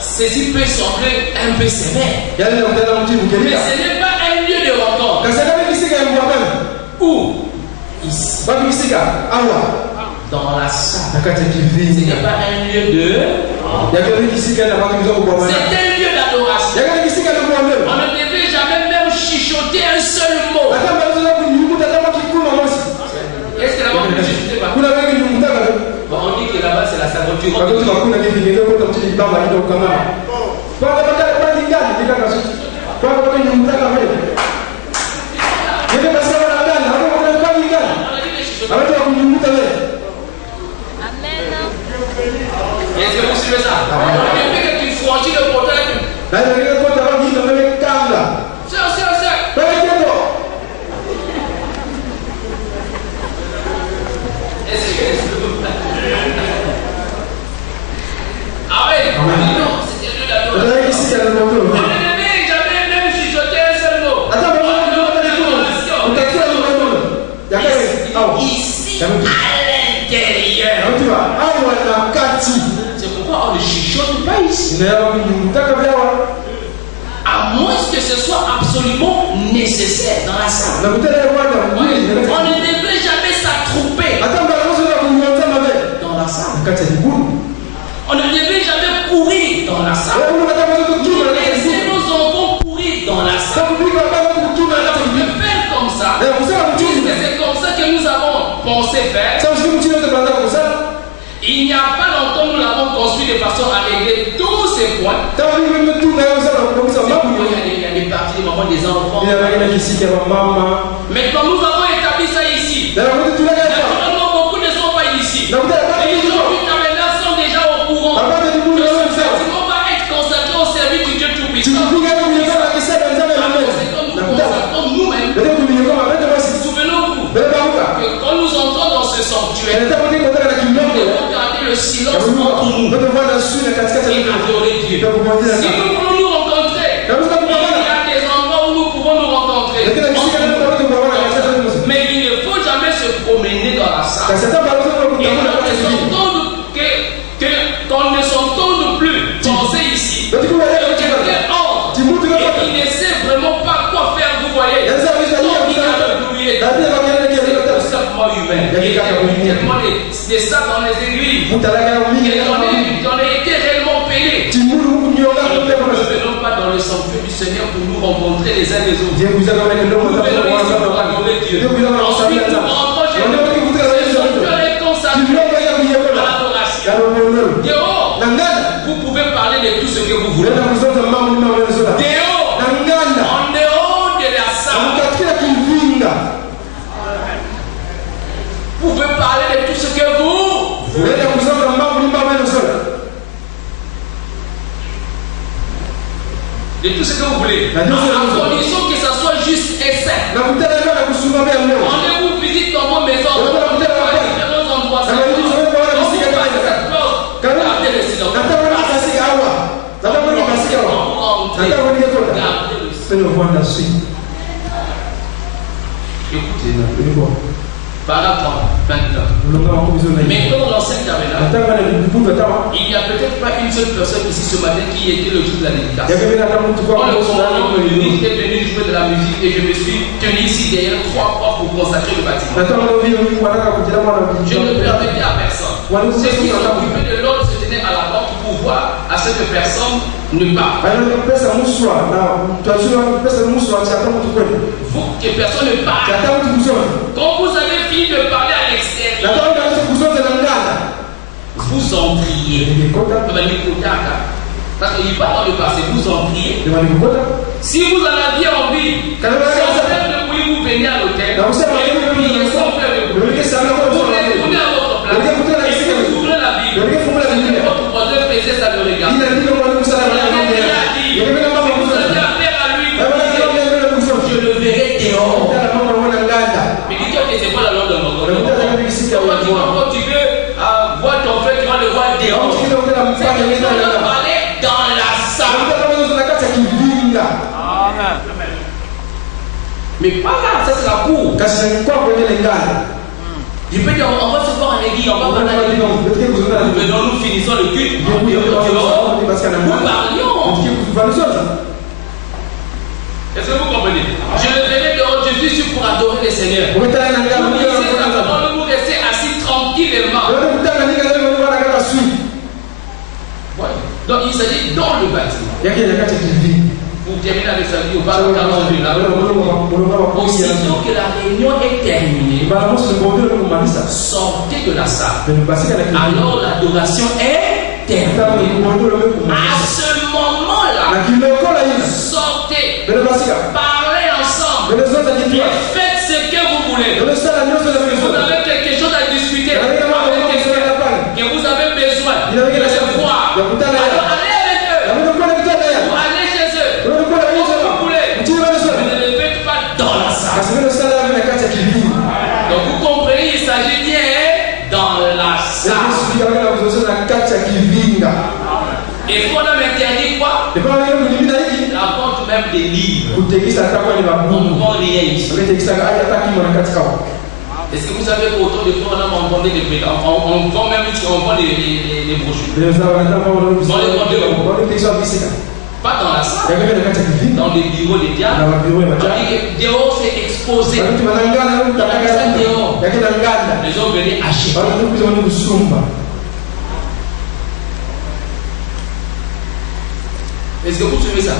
ceci peut sembler un peu sévère. Mais ce n'est pas un lieu de rencontre. Où? Ici. Dans la salle. Ce n'est pas un lieu de... C'est un lieu d'adoration. On ne devait jamais même chuchoter un seul mot. Est-ce que là-bas, vous ne chuchotez pas? Bon, on dit que là-bas, c'est la saboture. Est-ce que vous suivez ça? Depuis que tu franchis le portail, ici, à l'intérieur. C'est pourquoi on ne chuchote pas ici. À moins que ce soit absolument nécessaire dans la salle. On ne devrait jamais s'attrouper dans la salle. On ne devrait jamais courir dans la salle. Laissez nos enfants courir dans la salle. Alors, de faire comme ça, puisque c'est comme ça que nous avons pensé faire. Il n'y a pas longtemps, nous l'avons construit de façon à régler tous ces points. Il y a des parties, des mamans, des enfants. Maintenant, nous avons établi ça ici. Naturellement, beaucoup ne sont pas ici. Les gens qui maintenant sont déjà au courant que ce bâtiment va être consacré au service du Dieu Tout-Puissant. Nous-mêmes, souvenons-vous que quand nous entrons dans ce sanctuaire, nous devons garder le silence entre nous et adorer Dieu. Si nous voulons nous rencontrer, il y a des endroits où nous pouvons nous rencontrer. Mais il ne faut jamais se promener dans la salle. Et qu'on ne s'entende plus penser ici. Et il ne sait vraiment pas quoi faire, vous voyez. C'est humain. Il y a tellement de ça dans les églises. J'en ai été réellement payé. Nous ne venons pas dans le sanctuaire du Seigneur pour nous rencontrer les uns les autres. Nous venons ici pour adorer Dieu. Ensuite, nous rentrons chez nous. Ce sanctuaire est consacré à l'adoration. Dehors, vous pouvez parler de tout ce que vous voulez. Dehors, en dehors de la salle, vous pouvez parler de tout ce que vous voulez. De tout ce que vous voulez. À condition que ça soit juste et sain. On vous visite dans vos maisons. On va à différents endroits. Gardez le silence. Écoutez, paragraphe 29. Mais dans l'ancien tabernacle, il n'y a peut-être pas une seule personne ici ce matin qui était le jour de la dédicace. Quand le commandant ministre est venu jouer de la musique et je me suis tenu ici derrière 3 fois pour consacrer le bâtiment. Je ne permettais à personne. Ceux qui s'occupaient de l'ordre se tenaient à la porte pour voir à ce que personne ne parle. Faut que personne ne parle. Quand vous avez fini de parler à l'extérieur, vous en priez. Parce qu'il parle dans le passé, vous en priez. Si vous en aviez envie, sans faire de bruit, vous venez à l'hôtel. Vous priez sans faire de bruit. Vous retournez à votre place. Et vous ouvrez la Bible. Votre voisin faisait ça de regarder. Il a dit, si vous avez affaire à lui, je le verrai dehors. Mais dis-toi que c'est pas la langue de mon corps. Quand tu veux voir ton frère, tu vas le voir dehors. C'est que nous allons parler dans la salle. Mais pas là, ça c'est la cour. Je peux dire, on va se voir en église, on va parler. Maintenant, nous finissons le culte. Nous parlions. Est-ce que vous comprenez? Je le venais dehors, je suis sûr pour adorer le Seigneur. Vous restez assis tranquillement. Donc il s'agit dans le bâtiment. Pour terminer avec sa vie, on parle de 40 de la aussitôt que la réunion est terminée, sortez de la salle. Alors l'adoration est terminée. À ce moment-là, sortez, parlez ensemble et faites ce que vous voulez. Vous avez quelque chose à discuter avec quelqu'un que vous avez besoin de voir. Alors allez avec eux. Ou allez chez eux. Comme vous voulez. Mais ne le faites pas dans la salle. Donc vous comprenez, il s'agit bien dans la salle. Et qu'on a interdit quoi? La vente même des livres. On vend rien ici. Est-ce que vous savez qu'autant de fois on a vendu des prix? On vend même les brochures. Pas dans la salle. Dans les bureaux des diables. Dehors c'est exposé. Les gens venaient acheter. Est-ce que vous suivez ça?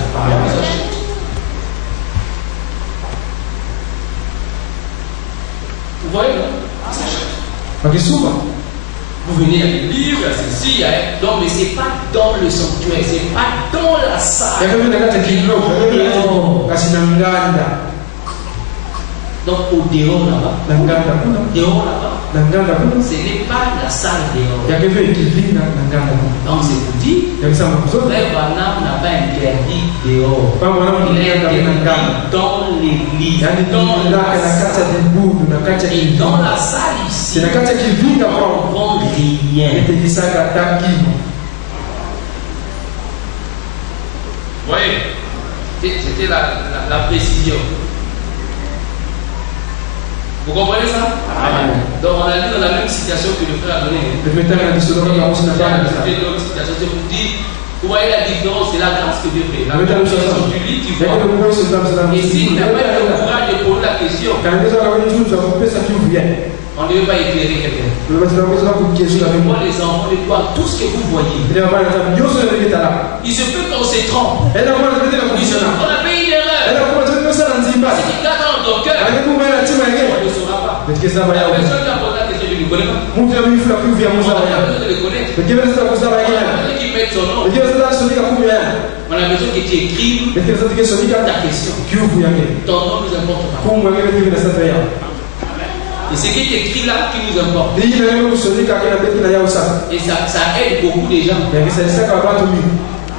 Vous voyez, non? Vous venez à l'église, ceci, non, mais c'est pas dans le sanctuaire, c'est pas dans la salle. Donc au dehors là-bas, ce n'est pas la salle dehors. Donc c'est pour dire, Frère Branham n'a pas interdit dehors. Il est interdit dans l'église, dans la salle. Et dans la salle ici, on ne vend rien. Oui, c'était la précision. Vous comprenez ça? Amen. Donc on a dit dans la même situation que le frère a donné. C'est une autre situation. C'est pour dire, vous voyez la différence, c'est la grâce que Dieu fait. La question, tu lis, tu vois. Et s'il n'a pas eu le courage de poser la question, on ne veut pas éclairer quelqu'un. Moi, les enfants de toi, tout ce que vous voyez, il se peut qu'on se trompe. On a fait une erreur. Si tu gardes dans ton cœur, on ne saura pas. La personne qui a posé la question, je ne connais pas. On a besoin de le connaître. On a besoin qu'il mette son nom. On a besoin que tu écrives ta question. Ton nom nous importe pas. Et ce qui est écrit là qui nous importe. Et ça aide beaucoup de gens.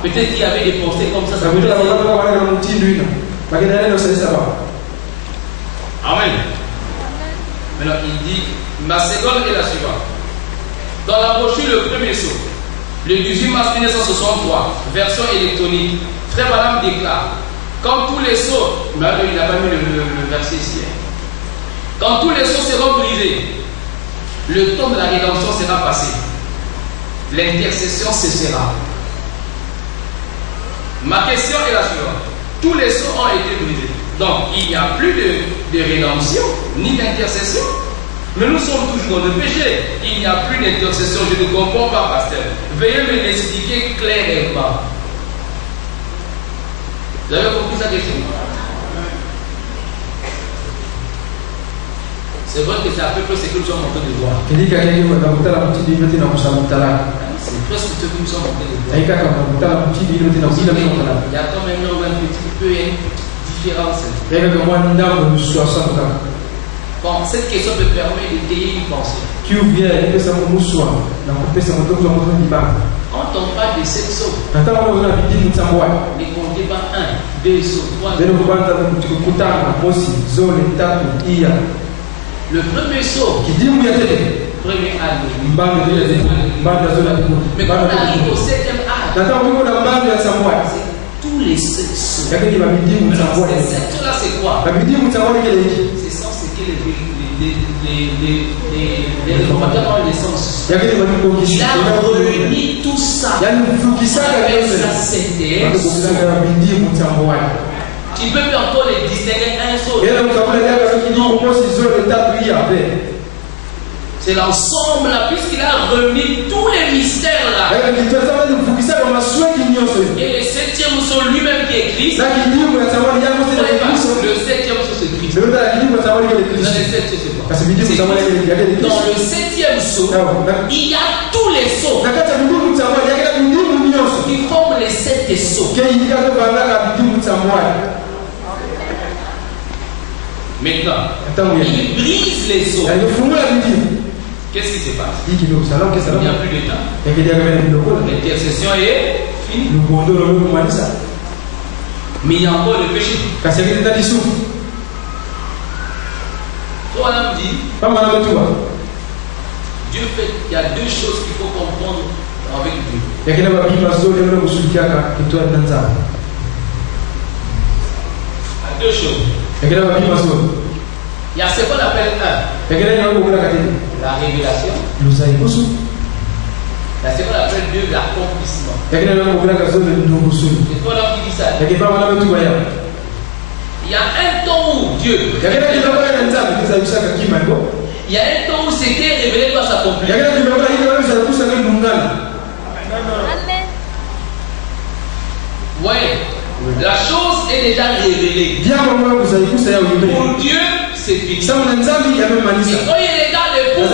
Peut-être qu'il y avait des pensées comme ça. Amen. Maintenant, il dit, ma seconde est la suivante. Dans la brochure, le premier saut, le 18 mars 1963, version électronique, Frère Branham déclare, quand tous les sauts, mais il n'a pas mis le verset ici, quand tous les sauts seront brisés, le temps de la rédemption sera passé. L'intercession cessera. Ma question est la suivante. Tous les sauts ont été brisés. Donc, il n'y a plus de rédemption, ni d'intercession. Mais nous sommes toujours dans le péché. Il n'y a plus d'intercession. Je ne comprends pas, pasteur. Veuillez me l'expliquer clairement. Vous avez compris sa question? C'est vrai que c'est à peu près ce que nous sommes en train de voir. C'est presque ce que nous sommes en train de voir. Il y a quand même un petit peu une différence. Bon, cette question me permet d'étayer une pensée. Quand on parle de 7 sauts, ne comptez pas 1, 2 sauts, 3 sauts. Le premier saut, premier âge. Mais quand on arrive au 7e âge, c'est tous les 7 sauts. Ces 7 sauts-là, c'est quoi? Ce sont ce que les réformateurs dans le sens. Il a réuni tout ça avec sa CTS. Tu peux encore les distinguer un seul. C'est l'ensemble là, puisqu'il a réuni tous les mystères là. Et le 7e sceau lui-même qui est Christ. Le 7e sceau c'est Christ. Dans le 7e sceau, il y a tous les sceaux qui forment les 7 sceaux. Maintenant, il brise les sceaux. Qu'est-ce qui se passe? Il n'y a plus de temps. L'intercession est finie. Mais il y a encore le péché. Toi, on dit, Dieu fait, il y a 2 choses qu'il faut comprendre avec Dieu. Il y a 2 choses. Il y a ce qu'on appelle la révélation. Il y a ce qu'on appelle l'accomplissement. C'est quoi là qui dit ça? Il y a un temps où Dieu. Il y a un temps où ce qui est révélé doit s'accomplir. Ouais. La chose est déjà révélée. Pour Dieu, c'est fini. Et quand il est dans l'époux,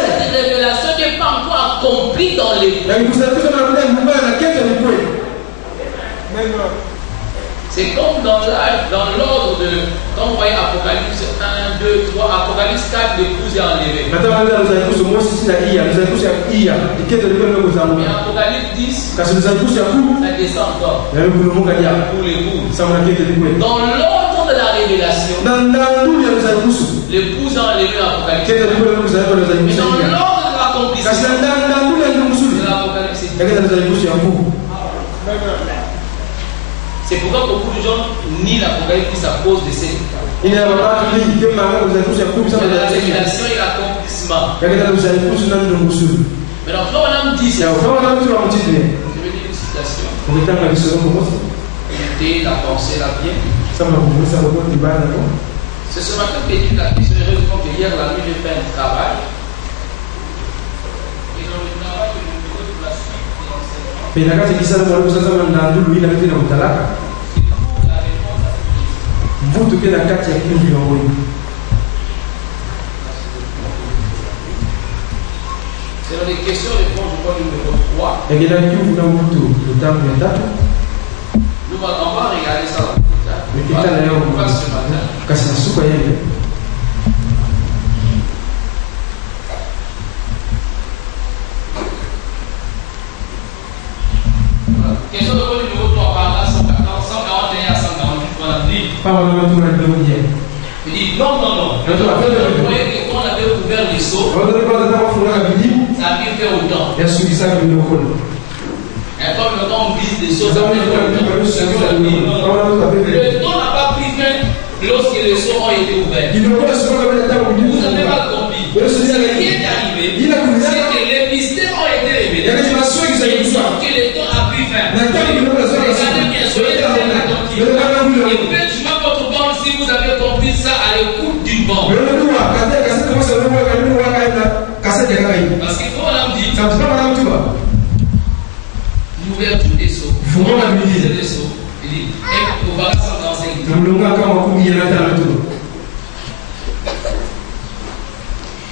cette révélation n'est pas encore accomplie dans l'époux. C'est comme dans l'ordre de. Quand vous voyez Apocalypse 1, 2, 3, Apocalypse 4, l'épouse est enlevée. Mais Apocalypse 10, ça descend encore. Pour l'épouse. Dans l'ordre de la révélation, l'épouse est enlevée en Apocalypse. Mais dans l'ordre de l'accomplissement, c'est pourquoi beaucoup de gens nient l'Apocalypse à cause de cette étape. La révélation et l'accomplissement. Mais donc, quand on a dit ça, je vais dire une citation. Écoutez, la pensée, la bien. C'est ce matin que j'ai dit la question. Heureusement que hier, la nuit, j'ai fait un travail. Et dans le travail, je me demande pour la suite de l'enseignement. C'est dans les questions-réponses, je crois, numéro 3. On va regarder ça. On va ce matin. Question de numéro 3, par là, 141 à 148, on a dit. Il dit non. Vous voyez que quand on avait ouvert les seaux, ça a pu faire autant. Et comme le temps on vise les seaux, ça fait autant. Le temps n'a pas pris fin lorsque les seaux ont été ouverts. Vous n'avez pas compris. Ce qui est arrivé, c'est que les mystères ont été révélés. Et donc que le temps a pris fin. Regardez bien, soyez attentifs. Et faites jouer votre bande si vous avez compris ça à l'écoute d'une bande. Parce qu'il faut l'homme dire l'ouverture des seaux. Il dit, et on va s'enseigner.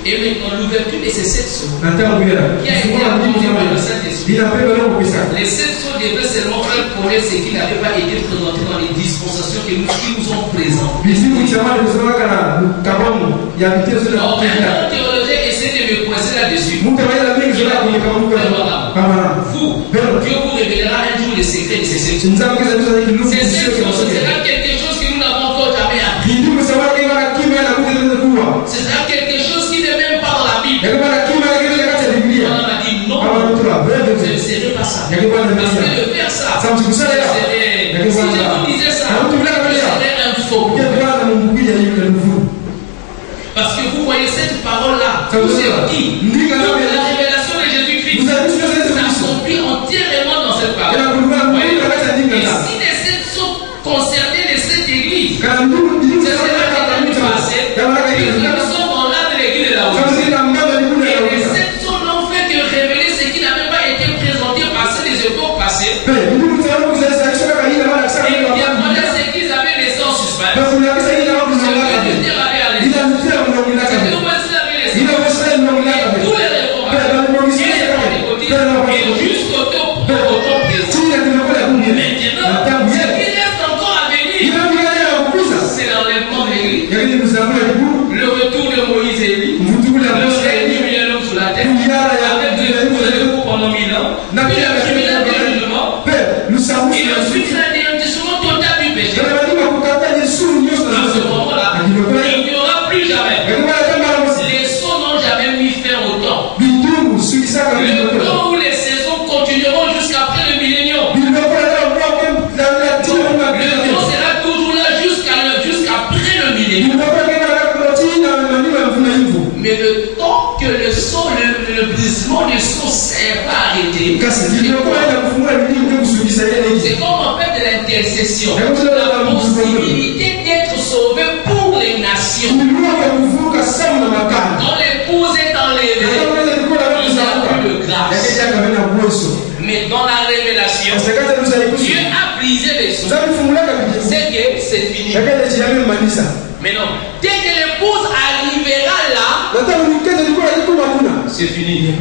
Et maintenant, l'ouverture de ces 7 sceaux qui a été accomplie par le Saint-Esprit. Les 7 sceaux devaient seulement faire connaître ce qui n'avait pas été présenté dans les dispensations qui nous ont présentes. Alors, un théologien essaie de me coincer là-dessus. Vous, Dieu vous révélera un jour les secrets de ces 7 sceaux. Ces 7 sceaux sera quelque chose que nous n'avons encore jamais appris. Ce sera quelque chose qui n'est même pas dans la Bible. On a dit non, je ne serai pas ça. Parce que de faire ça, si je vous disais ça, je serais un faux. Parce Et il y a ceux qui avaient les sangs suspens. Ce que Luther avait à l'esprit. C'est que voici avait les sangs suspens. Tous les réformateurs. Et jusqu'au temps présent. Maintenant, ce qui reste encore à venir, c'est l'enlèvement d'Élie. Le retour de Moïse et Élie. Le ciel du l'homme sous la terre. Avec les coups pendant 1000 ans. Puis le tribunal du jugement. Et ensuite l'anéantissement total du péché. À ce moment-là, il n'y aura plus jamais. Les sceaux n'ont jamais mis fin au temps. Le temps où les saisons continueront jusqu'après le millénium. Le temps sera toujours là jusqu'après le millénium. Mais le temps que le sceau, le brisement du sceau sera arrêté, c'est comme en fait de l'intercession, la possibilité d'être sauvé pour les nations. Quand l'épouse est enlevée, il n'y a plus de grâce. Mais dans la révélation, Dieu a brisé les sceaux. C'est que c'est fini. Mais non, dès que l'épouse arrivera là, c'est fini.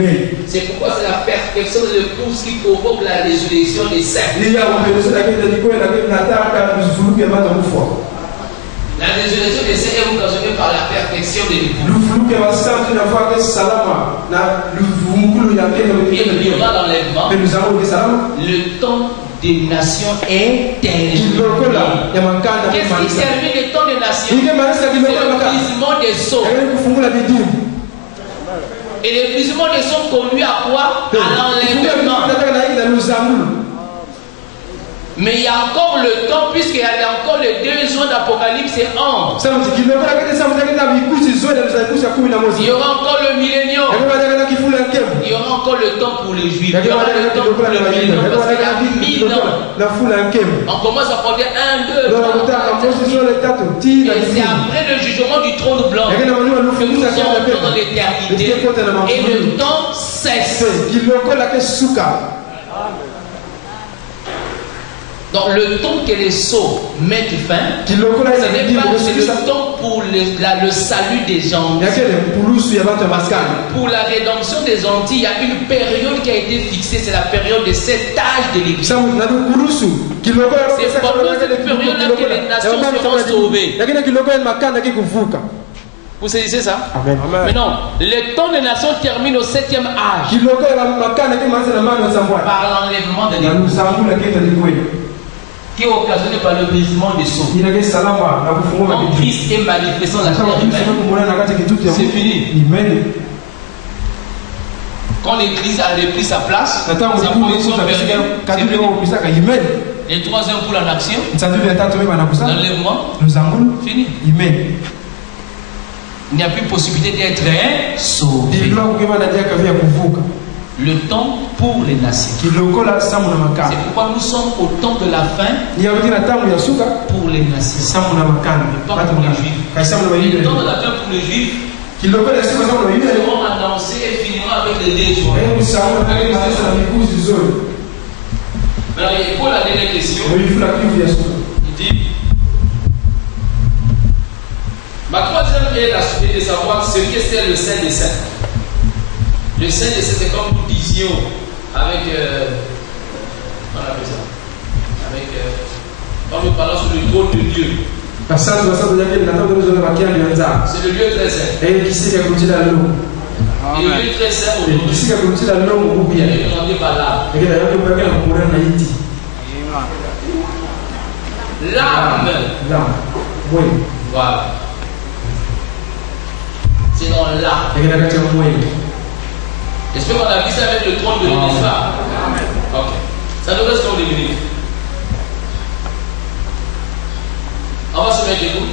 C'est pourquoi c'est la perfection de l'épouse qui provoque la résurrection des saints. La résurrection des saints est occasionnée par la perfection de l'épouse. Et il y aura l'enlèvement. Le temps des nations est terminé. Qu'est-ce qui termine le temps des nations? C'est l'épuisement des sceaux. Et l'épuisement des sceaux conduit à quoi? À l'enlèvement. Mais il y a encore le temps, puisqu'il y a encore les 2 jours d'Apocalypse et 11. Il y aura encore le millénium. Il y aura encore le temps pour les Juifs. Il y aura le temps pour le millénium. Parce qu'il y a 1000 ans. On commence à compter 1, 2, 3, 4, 5. Et c'est après le jugement du trône blanc que nous entrons dans l'éternité. Et le temps cesse. Donc le temps que les sceaux mettent fin, ce n'est pas le temps pour le salut des gens. Pour la rédemption des Antilles, il y a une période qui a été fixée, c'est la période de 7 âges de l'Église. C'est pendant cette période-là que les nations seront sauvées. Vous saisissez ça? Amen. Mais non, le temps des nations termine au 7e âge. Par l'enlèvement de l'Église, qui est occasionné par le brisement des sceaux. Quand Christ est manifestant la chair humaine, c'est fini. Quand l'Église a repris sa place, sa position verticale, c'est fini. Le 3e pour la nation, l'enlèvement, fini. Il n'y a plus possibilité d'être sauvé. Le temps pour les nations. C'est pourquoi nous sommes au temps de la fin pour les nations. Pas pour les Juifs. Le temps de la fin pour les Juifs seront annoncés et finiront avec les 2 jours. Alors, il faut la dernière question. Il dit: ma 3e est la suite de savoir ce que c'est le Saint des Saints. Le Saint des Saints, c'est comme nous disions avec. On appelle ça. Avec. Quand nous parlons sur le trône de Dieu. C'est le lieu très saint. Et le lieu très saint aujourd'hui, il est demandé par l'âme. L'âme. Oui. Voilà. C'est dans l'âme. J'espère qu'on a vu ça avec le trône de Dieu, n'est-ce pas? Ok. Ça nous reste comme des minutes. On va se mettre debout.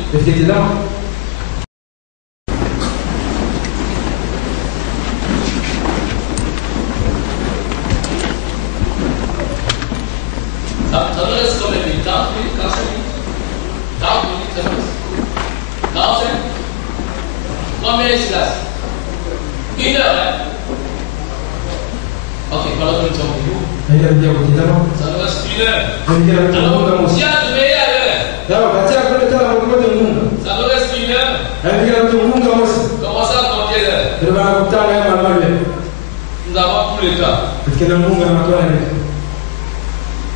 Ça nous reste comme des minutes. 40 minutes, 45 minutes. 40 minutes, ça reste. 45 minutes. Combien de classes? 1 heure, hein? Ok, pendant que nous sommes debout. Ça nous reste 1 heure. Alors, tiens, je vais y aller. Ça nous reste 1 heure. Comment ça, compter l'heure? Nous avons tout le temps.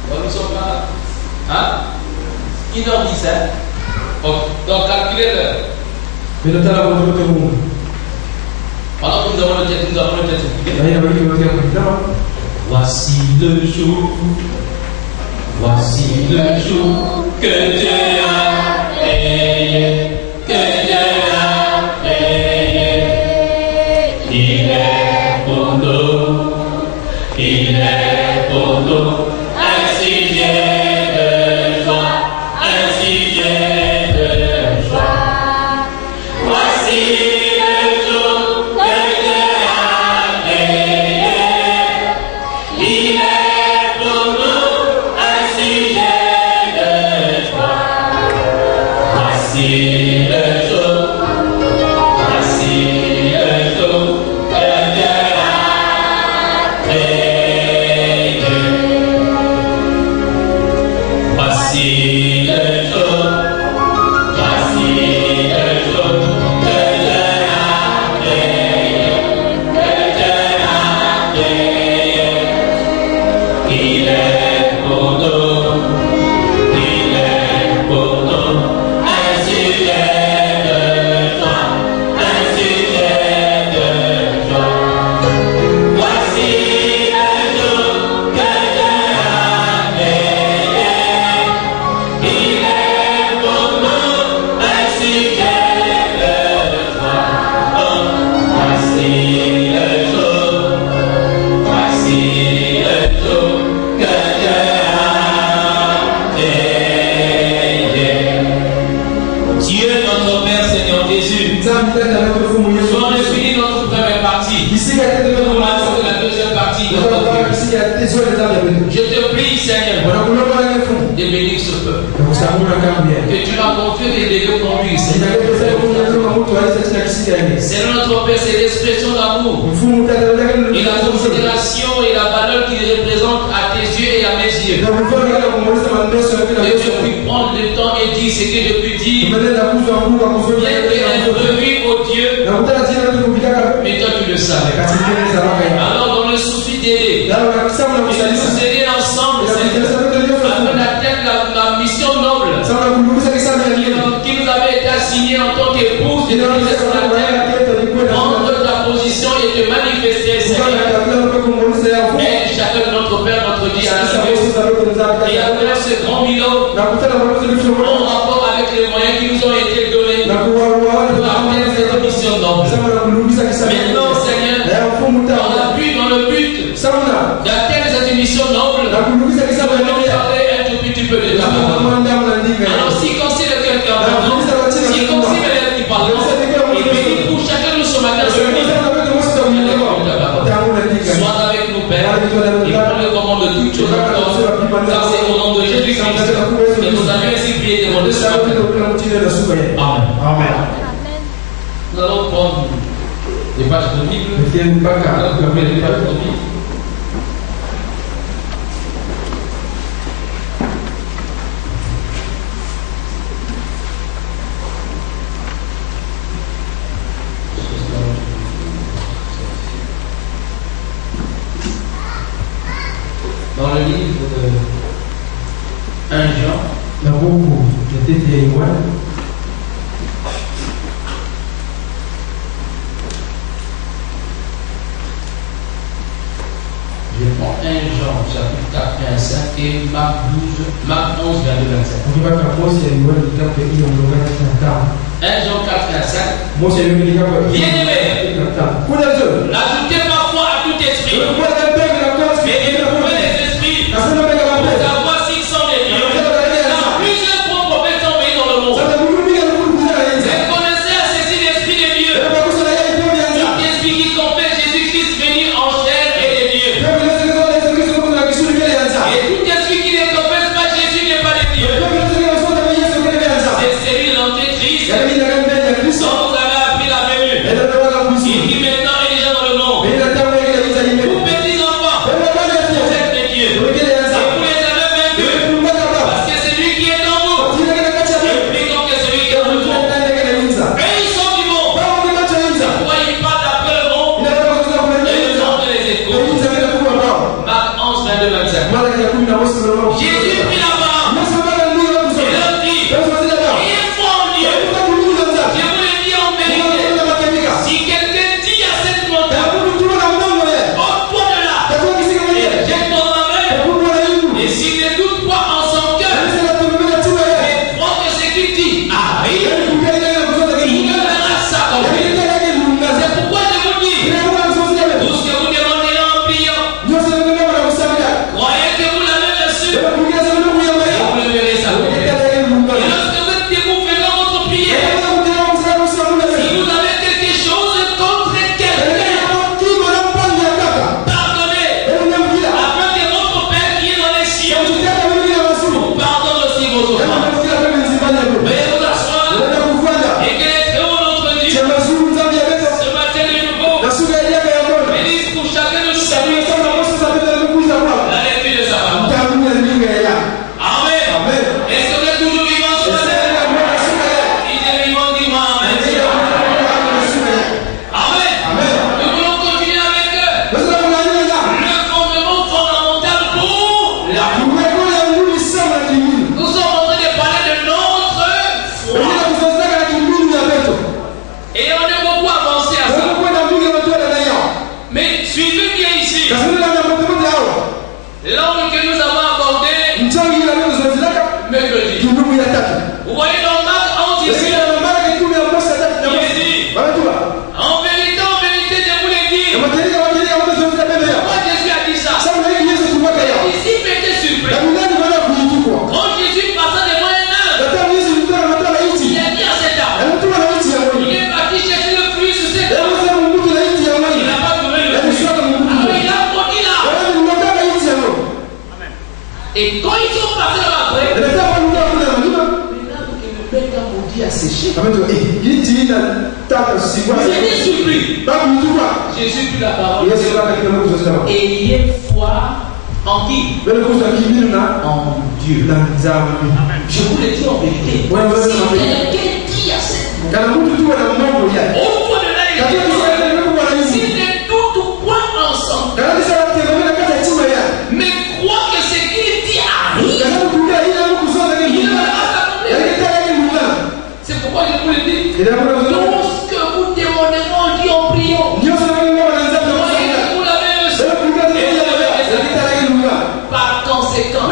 Nous sommes pas. Hein? 1h17. Donc, calculez l'heure. Pendant que nous avons le tête, voici le jour que Dieu a créé, il est pour nous, ainsi j'ai de joie, voici le jour que Dieu a créé, il est pour nous un sujet de joie. Voici le jour que Dieu a créé. Voici le jour que Dieu a créé. Il est pour nous, un sujet de joie, Voici le jour que Dieu a créé. Il est pour nous un sujet de joie. Voici le jour que Dieu a créé. Dieu notre Père Seigneur Jésus, sois béni notre première partie. Nous commençons la deuxième partie. Je te prie Seigneur de bénir ce peuple. Que tu m'as confié et de le conduire Seigneur. Seigneur notre Père, c'est l'expression d'amour et la considération et la valeur qu'il représente à tes yeux et à mes yeux. Que tu puisses prendre le temps et dire ce que je peux dire. Bien être prévu au Dieu, mais toi tu le savais. Alors dans le souci d'aider, et nous aider ensemble, Seigneur, afin d'atteindre la mission noble qui nous avait été assignée en tant qu'épouse de Christ sur la terre, prendre ta position et te manifester, Seigneur. Et chacun de notre Père, notre Dieu, et à travers ce grand bilan, en rapport avec les moyens qui nous ont été donnés pour atteindre cette mission noble. Maintenant, Seigneur, dans le but d'atteindre cette mission noble, nous allons parler un tout petit peu de ta parole. Alors, si considère quelqu'un, si considère qui parle, et puis pour chacun de nous ce matin, sois avec nous, Père, et prends le commande de toutes choses encore, car c'est au nom de Jésus-Christ que nous avons ainsi prié devant le Seigneur. Amen. Nous allons prendre des pages de Bible. Des pages de Bible. Dans le livre de 1 Jean, je prends 1 Jean chapitre 4, 1 5 et Marc 11, verset 25. 1 Jean 4, 1 5. Bien-aimés, ajoutez parfois à tout esprit, mais éprouvez les esprits pour savoir s'ils sont des dieux. Car plusieurs faux prophètes sont venus dans le monde. Reconnaissez à ceci l'esprit des dieux. Tout esprit qui confesse Jésus-Christ venu en chair et des dieux. Et tout esprit qui ne confesse pas Jésus n'est pas des dieux. C'est celui l'antéchrist dont vous avez appris la venue, et qui maintenant est déjà dans le monde. Et quand ils sont passés là après, le père a maudit à sécher. J'étais surpris. Jésus prit la parole. Ayez foi en qui? En Dieu. Je vous le dis en vérité. Si quelqu'un dit à cette moment, au fond de là, il dit, s'il ne doute point ensemble, mais croit que ce qu'il dit arrive, c'est pourquoi je vous le dis. Tout ce que vous demanderez en Dieu en priant, vous l'avez reçu. Par conséquent,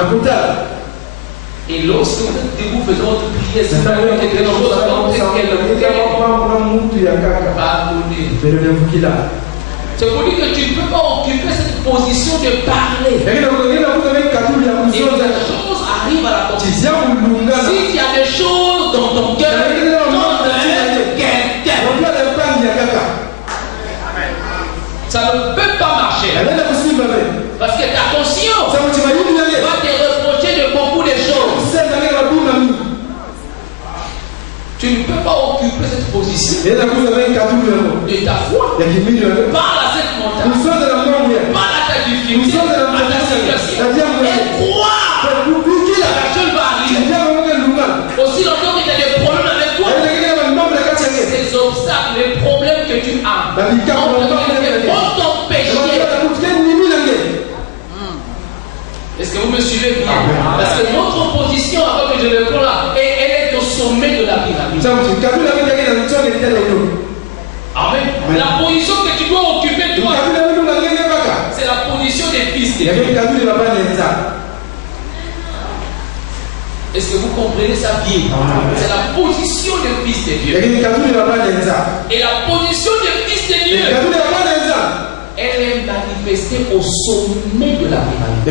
et lorsque vous êtes debout faisant votre prière, c'est pas quelque chose c'est pour dire que tu ne peux pas occuper cette position de parler. Et les choses arrivent à la conclusion. Si il y a des choses dans ton cœur, ça ne peut pas marcher. Parce que ta conscience va te reprocher de beaucoup de choses. Tu ne peux pas occuper cette position de ta foi. Parle à cette montagne. Parle à ta difficulté, à ta situation. Et crois que la chose va arriver. Aussi longtemps que tu as des problèmes avec toi, ces obstacles, les problèmes que tu as, vont t'empêcher. Est-ce que vous me suivez bien? Parce que notre position, avant que je le prends là, elle est au sommet de la pyramide. Amen. La position que tu dois occuper, toi, c'est la position des fils de Dieu. Est-ce que vous comprenez ça bien? C'est la position des fils de Dieu. Et la position des fils de Dieu, elle est manifestée au sommet de la pyramide.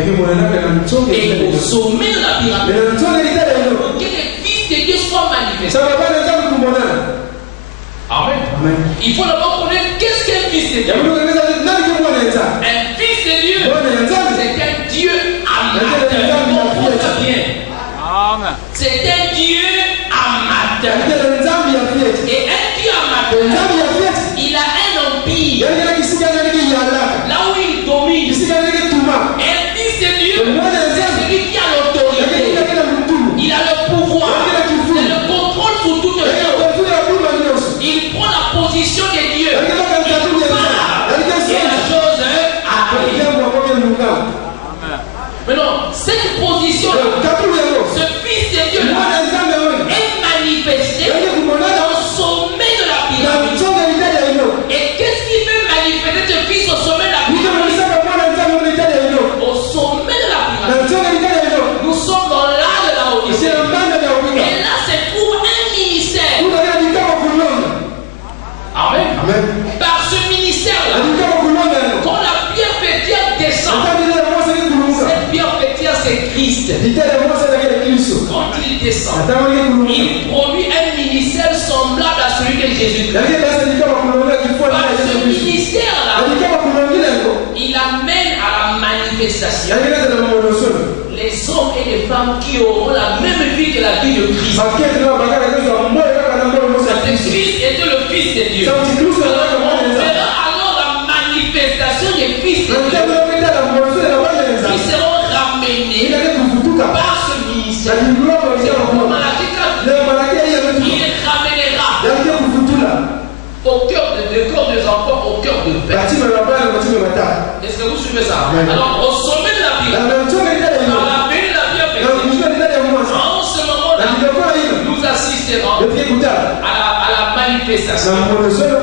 Et au sommet de la pyramide, pour que les fils de Dieu soient manifestés. Amen. Il faut d'abord connaître qu'est-ce qu'un fils de Dieu. Un fils de Dieu, c'est un Dieu amateur. C'est un Dieu amateur. Et un Dieu amateur, il a un empire. Là où il domine. Un fils de Dieu, c'est celui qui a l'autorité. Il a le pouvoir. Il a le contrôle sur toutes les choses. Il prend la position de Dieu. Il parle. Et la chose arrive. Maintenant, cette position, ce fils de Dieu est manifesté au sommet de la pyramide. Et qu'est-ce qui fait manifester ce fils au sommet de la pyramide? Au sommet de la pyramide, nous sommes dans l'art de la Odyssée. Et là se trouve un ministère. Amen. Par ce ministère-là, quand la pierre pétière descend, cette pierre pétière c'est Christ. Quand il descend, il produit un ministère semblable à celui de Jésus-Christ. Par ce ministère-là, il amène à la manifestation les hommes et les femmes qui auront la même vie que la vie de Christ. Christ était le Fils de Dieu. On verra alors la manifestation des fils de Dieu qui seront ramenés par ce ministère. Il ramènera au cœur des enfants, au cœur de père. Est-ce que vous suivez ça? Alors, au sommet de la pyramide, dans la venue de la bienfaisance, en ce moment-là, nous assisterons à la manifestation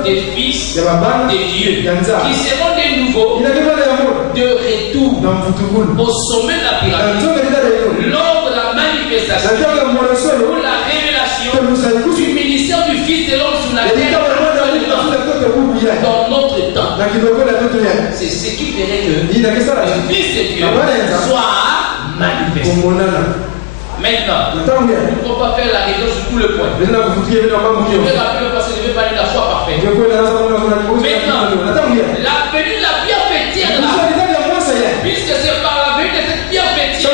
des fils de Dieu qui seront des nouveaux de retour au sommet de la pyramide lors de la manifestation ou la révélation du ministère du Fils de l'homme sur la terre dans notre temps. C'est ce qui ferait que le Fils de Dieu soit manifesté. Maintenant, nous ne pouvons pas faire la réunion sur tout le point. Je vais rappeler parce que je vais parler de la foi parfaite. Maintenant, la venue de la pierre pétière là, puisque c'est par la venue de cette pierre pétière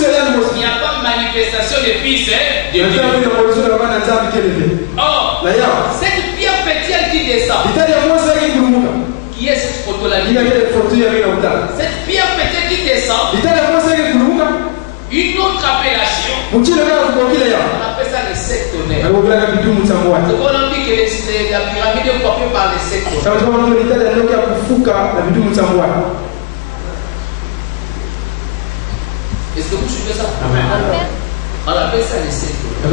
n'y a pas de manifestation de fils de Dieu. Or, cette pierre pétiale qui descend, qui est cette photo-là? Cette pierre pétiale qui descend, une autre appellation, on appelle ça les 7 tonnerres. Donc on a dit que la pyramide est coiffée par les 7 tonnerres. Est-ce que vous suivez ça? Amen. On appelle ça les 7 tonnerres.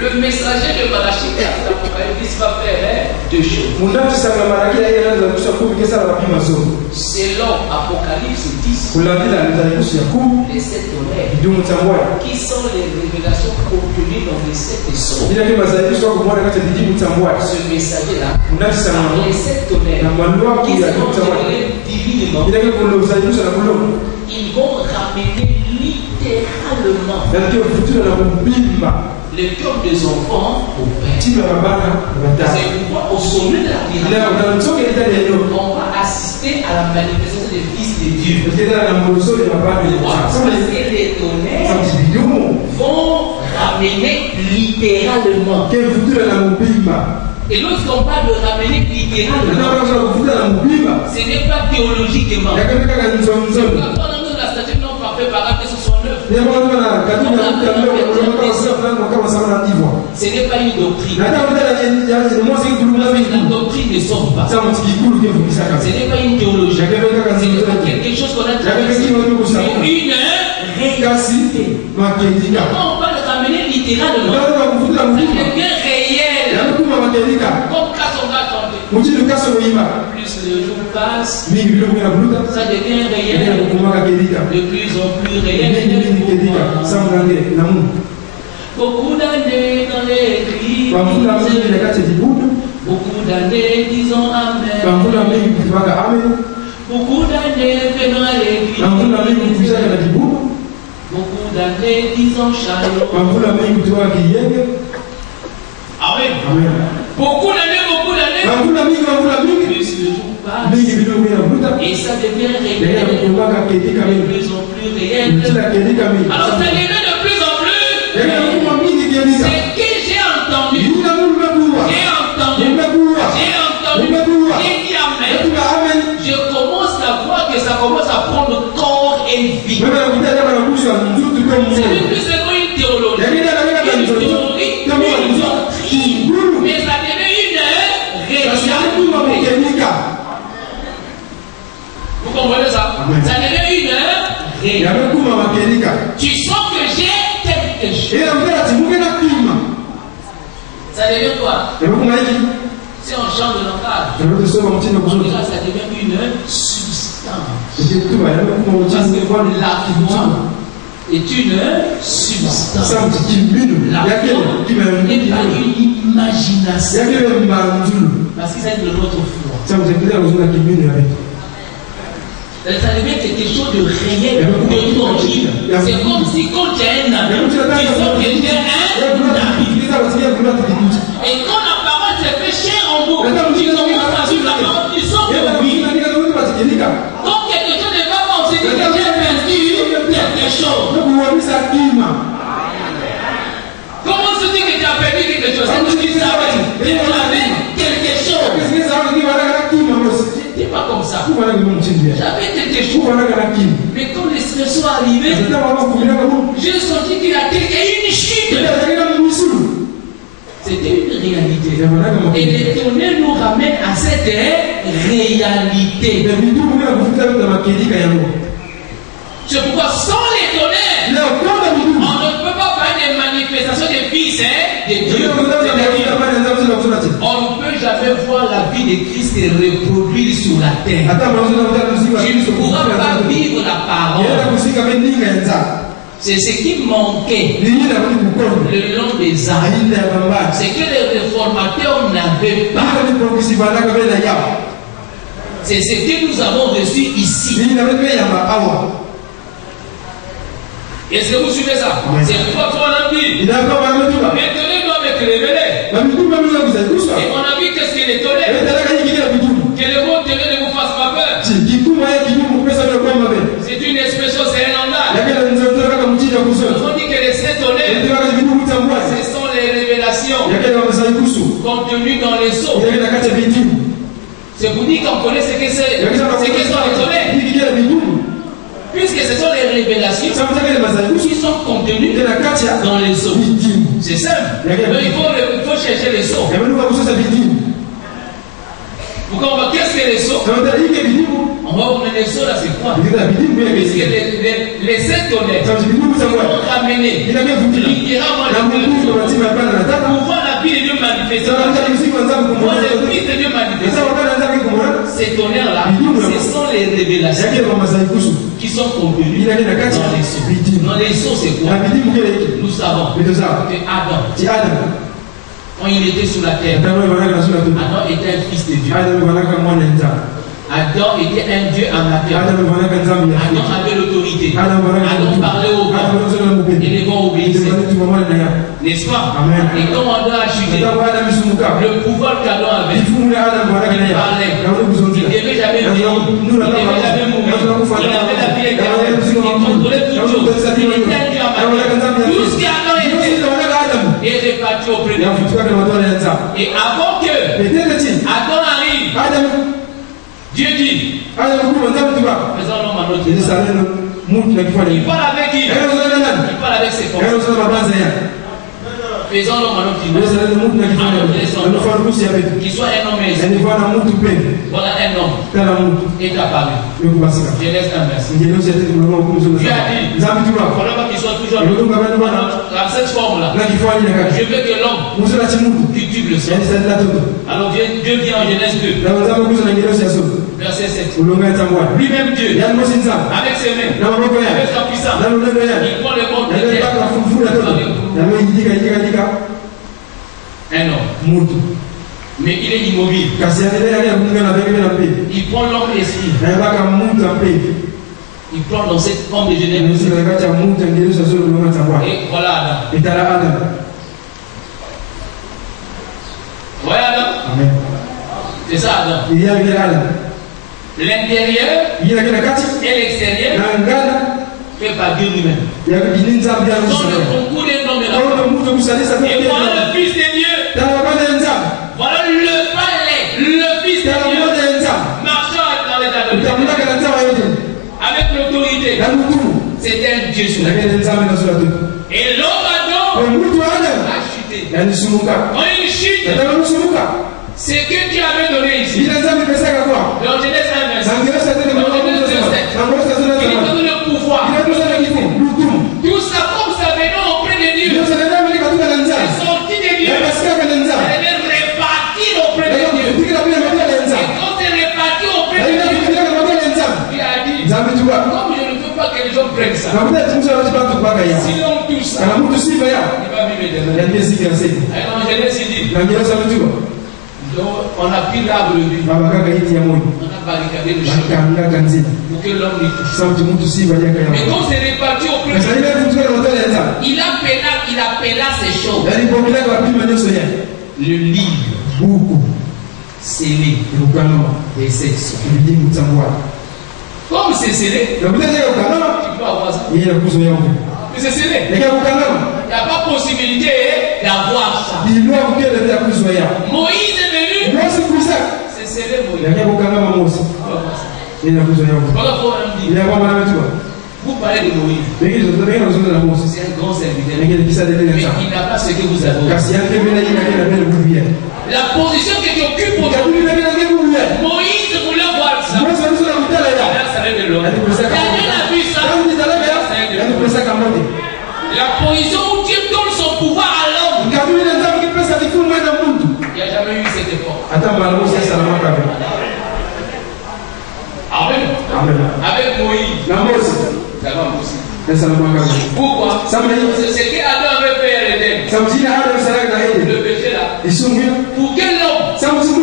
Le messager de Malachie l'Apocalypse va faire 2 choses. Selon Apocalypse 10, les 7 tonnerres, qui sont les révélations contenues dans les 7 sons. Ce messager-là, les 7 tonnerres, qui sont révélés divinement, ils vont ramener littéralement le cœur des enfants au Père. C'est pourquoi au sommet de la pyramide, on va assister à la manifestation des fils de Dieu. Parce que les tonnerres vont ramener littéralement. Et lorsqu'on parle de ramener littéralement, ce n'est pas théologiquement. La statue non parfaite par que ce soit neuf. Ce n'est pas une doctrine. La doctrine ne sort pas. Ce n'est pas une théologie. Ce n'est pas quelque chose qu'on a traversé. C'est une réalité. Quand on parle de ramener littéralement, ça devient réel. Comme quand on va tomber. Plus le jour passe, ça devient réel. De plus en plus réel. Beaucoup d'années dans l'église, beaucoup d'années disons Amen. Beaucoup d'années venant à l'église, beaucoup d'années disons Shalom. Amen. Beaucoup d'années, plus le jour passe, et ça devient réel, de plus en plus réel. Alors ça devient de plus en plus. C'est que j'ai entendu. J'ai dit Amen. Je commence à voir que ça commence à prendre corps et vie. C'est plus seulement une théologie, une théorie, une doctrine. Mais ça devient une réalité. Vous comprenez ça? Ça devient une réalité. Tu sens que j'ai quelque chose. Ça devient quoi? Si on change de langage, ça devient une substance. Parce que la foi est une substance. La foi n'est pas une imagination. Parce que c'est de notre foi. Ça devient quelque chose de réel, de tangible. C'est comme si quand tu as un ami, tu sens que tu es un ami. Et quand la parole se fait chair en vous, tu commences à suivre la parole, tu sens que oui. Quand quelque chose ne va pas, on se dit que j'ai perdu quelque chose. Comment se dit que tu as perdu quelque chose? C'est que tu savais, tu avais quelque chose. C'était pas comme ça. J'avais quelque chose. Mais quand les stress sont arrivés, j'ai senti qu'il y a une chute. C'était une réalité. Et les tonnerres nous ramènent à cette réalité. C'est pourquoi sans les tonnerres, on ne peut pas faire des manifestations des fils de Dieu. On ne peut jamais voir la vie de Christ se reproduire sur la terre. Tu ne pourras pas vivre la parole. C'est ce qui manquait le long des âges. C'est que les réformateurs n'avaient pas. C'est ce que nous avons reçu ici. Est-ce que vous suivez ça? C'est pourquoi on a dit maintenant doit être révélé. Et on a vu qu'est-ce qu'il est donné. Que le mot télé ne vous fasse pas peur. contenus dans les seaux. C'est pour dire qu'on connaît ce que c'est. Ce que sont les tonnerres. Puisque ce sont les révélations qui sont contenues dans les seaux. C'est simple. Il faut chercher les seaux. Pourquoi qu'est-ce que les seaux? On va vous donner les seaux là, c'est quoi? Puisque les 7 tonnerres vont ramener littéralement pour voir la vie de Dieu manifester. Voir le Christ de Dieu manifester. Ces tonnerres là, ce sont les révélations qui sont contenues dans les seaux. Dans les seaux, c'est quoi? Nous savons que Adam, quand il était sur la terre, Adam était un fils de Dieu. Adam était un Dieu en la terre. Adam avait l'autorité. Adam parlait aux vents et les vents obéissaient. N'est-ce pas? Et quand Adam a chuté, le pouvoir qu'Adam avait, il parlait. Il ne devait jamais vieillir. Il ne devait jamais mourir. Il avait la vie éternelle. Il contrôlait toutes choses. Il était un Dieu en la terre. Tout ce qu'Adam était est réparti auprès de Dieu. Et avant que Adam arrive, Dieu dit, faisons l'homme à notre image. Il parle avec qui? Il parle avec ses forces. Faisons l'homme à notre image. Qu'il soit un homme aisé. Voilà un homme. Et apparu. Genèse 1 verset. Dieu a dit, voilà qu'il soit toujours dans cette forme-là. Je veux que l'homme cultive le sol. Alors Dieu dit en Genèse 2. Verset 7. Lui-même Dieu, avec ses mains, avec sa puissance, il prend le monde de terre. Un homme. Mais il est immobile. Il prend l'homme esprit. Il prend dans cette forme de Genèse. Et voilà Adam. Voilà Adam. C'est ça Adam. L'intérieur et l'extérieur fait par Dieu lui-même. Dans le concours des noms de la femme. Et voilà le Fils de Dieu. Voilà le palais, le Fils de Dieu. Marchant dans l'état de Dieu. Avec l'autorité. C'était un Dieu sur la terre. Et l'homme Adam a chuté. Quand il chute, ce que Dieu avait donné ici. Dans Genèse 1 verset. Il lui donne le pouvoir. Tout ça comme ça venant auprès de Dieu. C'est sorti de Dieu. Elle est répartie auprès de Dieu. Et quand c'est réparti auprès de Dieu, Dieu a dit, comme je ne veux pas que les gens prennent ça. Si l'on touche ça, il va vivre éternellement. Alors Genèse dit, on a pris l'arbre de vie. On a barricadé le chemin pour que l'homme n'y touche. Mais quand c'est réparti au plus, il appela ces choses le livre scellé des sexes. Comme c'est scellé, tu peux avoir ça. Mais c'est scellé. Il n'y a pas possibilité d'avoir ça. Moïse est venu. C'est scellé Moïse. Vous parlez de Moïse. C'est un grand serviteur. Mais il n'a pas ce que vous avez. La position que tu occupes aujourd'hui, Moïse voulait voir ça. La position où Dieu donne son pouvoir à l'homme. Il n'y a jamais eu cet effort. Amen. Avec Moïse. Ça va possible. Pourquoi? C'est ce qu'Adam avait fait à l'Éden. Le péché là. Pour que l'homme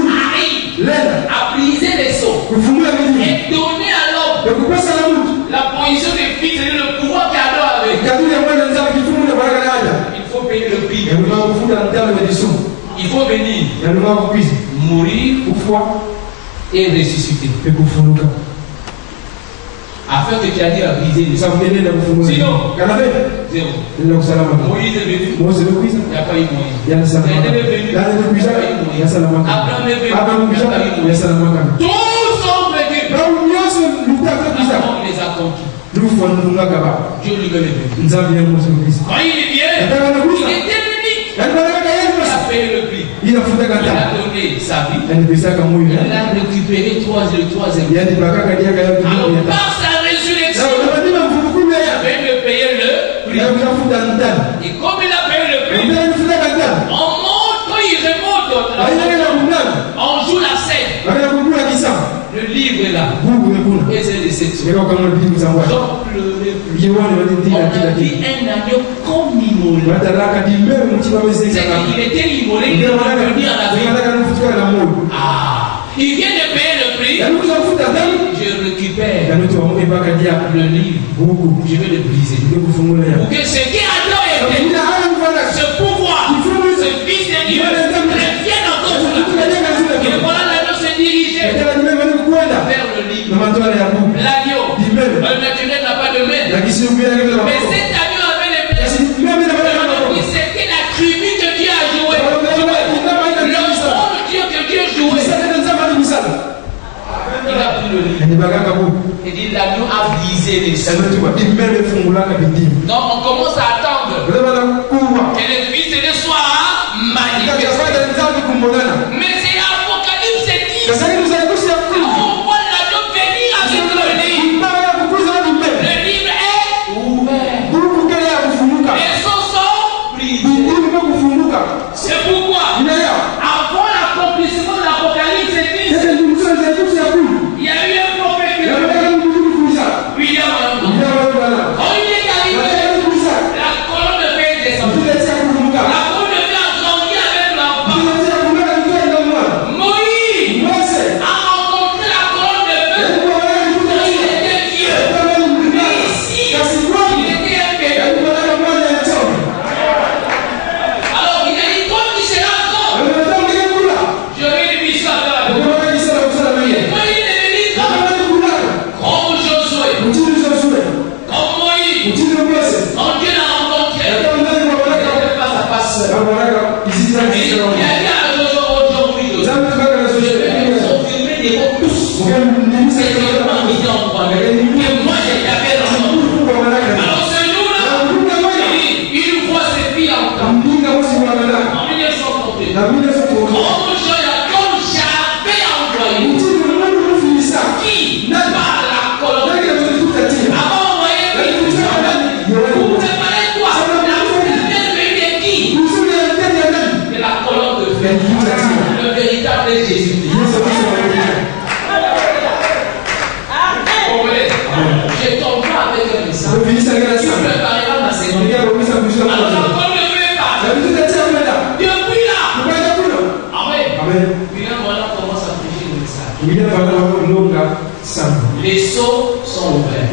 arrive à briser les sceaux et donner à l'homme la position des fils et le pouvoir qu'Adam avait. Il faut payer le prix. Il faut venir mourir et ressusciter. afin que tu arrives à briser les sinon, zéro. Moïse est venu, il n'y a pas eu Moïse. Daniel est venu, il n'y a pas eu Moïse. Abraham est venu, il n'y a pas eu Moïse. Tous sont venus. Avant les a conquis. Dieu lui donne le prix. Quand il vient, il était unique. Il a payé le prix. Il a donné sa vie. Il a récupéré le troisième. Alors par sa résurrection, il avait de payer le prix. Et comme il a payé le prix, on montre, il remonte. On joue la scène. Le livre est là. Et c'est les sections. Donc pleurez plus. On a dit un agneau comme immolé. C'est qu'il était immolé, il est revenu à la vie. Ah, il vient de payer le prix. Je récupère le livre. Je vais le briser. Pour que ce qui a été, ce pouvoir, ce fils de Dieu, revienne encore sur la terre. Et voilà l'agneau se dirigeait vers le livre. L'agneau, le naturel n'a pas de main. Mais cet agneau avait les mains. C'était la tribu que Dieu a joué. Le rôle de Dieu que Dieu jouait. Il a pris le livre. Il dit l'agneau a brisé les cieux. Donc on commence à attendre que le Fils de Dieu soit manifesté. Mais c'est Apocalypse 10. On voit l'agneau venir avec le livre. Le livre est ouvert. Les sceaux sont brisés. C'est pourquoi, avant l'accomplissement de l'Apocalypse 10, il y a eu un prophète qui William. Quand il est arrivé, la colonne de feu est descendue. La colonne de feu a grandi avec l'enfant. Moïse a rencontré la colonne de feu quand il était vieux. Mais ici, il était un bébé. Alors il a dit, quand il sera grand, je vais lui mission à faire. Quand il est venu comme Josué, comme Moïse, quand Dieu l'a rencontré, il était face à face. Et il a dit à Josué aujourd'hui, je vais les confirmer des mots tous. C'est vraiment mis en croix. Et moi j'ai tapé dans son cou. Alors ce jour-là, il voit ses filles en temps. En 1931. Comme j'avais envoyé, qui n'a pas la colonne avant envoyé vous préparez quoi? La première venue de qui? De la colonne de feu. Le véritable Jésus. Je tomberai avec un message. Tu prépareras ma seconde. Alors la colonne de feu passe. Depuis là. Amen. Puis là, voilà, commence à prêcher le message. Les sceaux sont ouverts.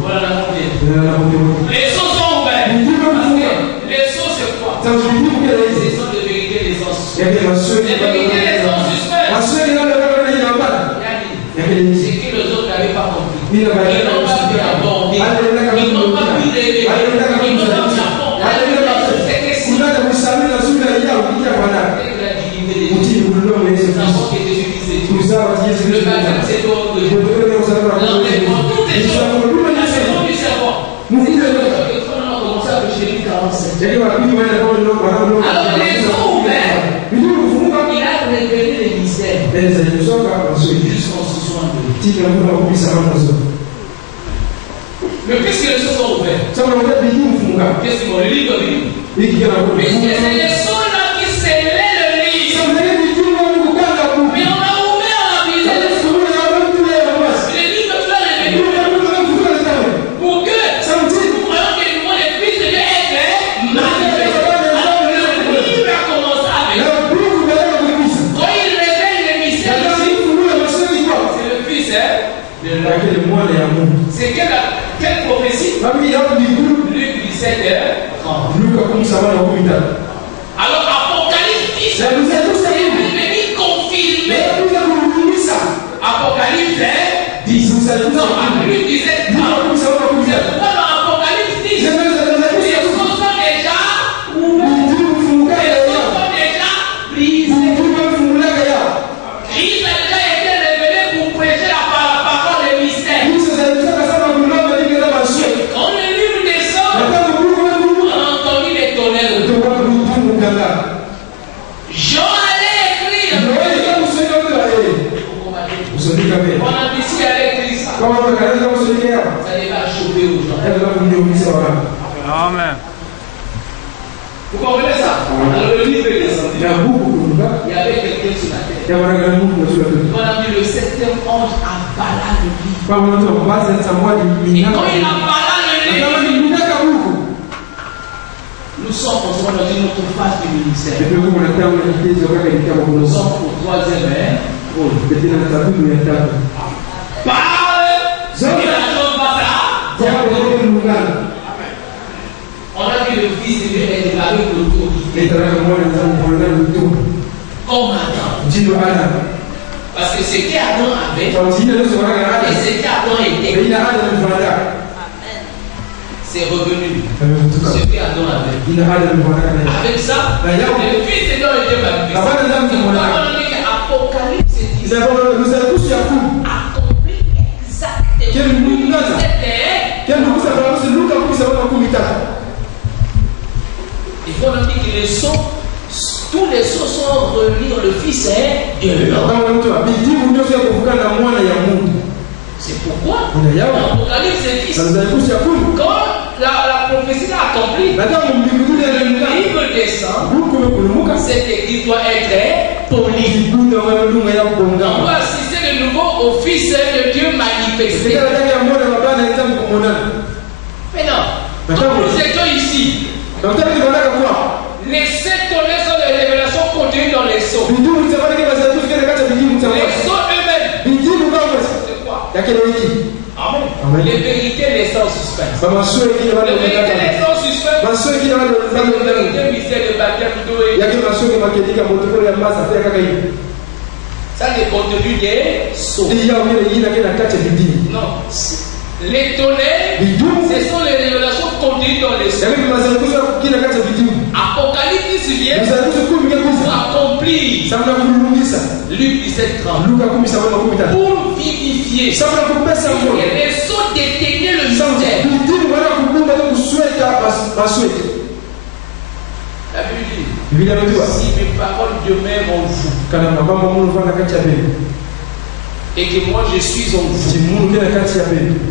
Voilà la première. Les sceaux sont ouverts. Les sceaux, c'est quoi? Les sceaux de vérité, les sens. Les vérités, les sens suspects. C'est que les autres n'avaient pas compris. Ils n'ont pas pu aborder. Ils n'ont pas pu rêver. Ils n'ont pas pu apprendre. C'est que si. Le baptême, c'est l'ordre de Dieu. L'enlèvement, tout est chose. La seconde du cerveau. On a commencé à pécher lui 47. Alors, les ont ouverts. Il a révélé les mystères. Jusqu'en ce soir de Dieu. Mais puisque les choses sont ouvertes, qu'est-ce qu'ils vont le livre de lui? Puisque c'est les sceaux là qui scellaient le livre. Mais on a ouvert la visée des sceaux. Le livre doit révéler. Pour que nous voyons que nous, les fils de Dieu, est manifesté. Alors le livre a commencé avec. Quand il révèle les mystères ici, c'est le fils de l'amour. C'est quelle prophétie? Luc 17, 30. Alors Apocalypse 10, c'est venu confirmer. Apocalypse 10. Non, lui disait c'est pourquoi dans l'Apocalypse 10, les choses sont déjà brisées. Christ a déjà été révélé pour prêcher la parole et mystère. Quand le livre descend, on a entendu les tonnerres. Jean allait écrire. On a ici allait écrire ça. Ça va chauffer aujourd'hui. Amen. Vous comprenez ça? Alors le livre est descendu. Il y avait quelqu'un sur la terre. On a vu le septième ange avala le livre. Et quand il avala le livre, nous sommes en ce moment dans une autre phase du ministère. Nous sommes au troisième rôle. Parle, ce que la chose va faire. On a vu le fils de Dieu est déclaré l'autorité. Comme Adam. Parce que ce qu'Adam avait, et ce qu'Adam était, c'est revenu. Ce qu'Adam avait. Avec ça, le fils de Dieu était magnifique. Apocalypse dit accompli exactement. Il faut dire que les sceaux, tous les sceaux sont remis dans le Fils et l'homme. C'est pourquoi l'Apocalypse dit quand la prophétie est accomplie, le livre descend, cette église doit être polie. On doit assister de nouveau au Fils de Dieu manifesté. Mais non, nous étions ici. Les 7 tonnerres sont des révélations contenues dans les sceaux. Les sceaux eux-mêmes. C'est quoi? Amen. Les vérités laissent en suspens. Les vérités laissent en suspens. Les vérités mystères de baptême d'eau et ça c'est contenu des sceaux. Non. Les tonnerres, ce sont les révélations contenues dans les sceaux. Apocalypse vient pour accomplir. Luc 17:30. Pour vivifier. Et les sceaux déteignaient le mystère. La Bible dit si mes paroles demeurent en vous et que moi je suis en vous,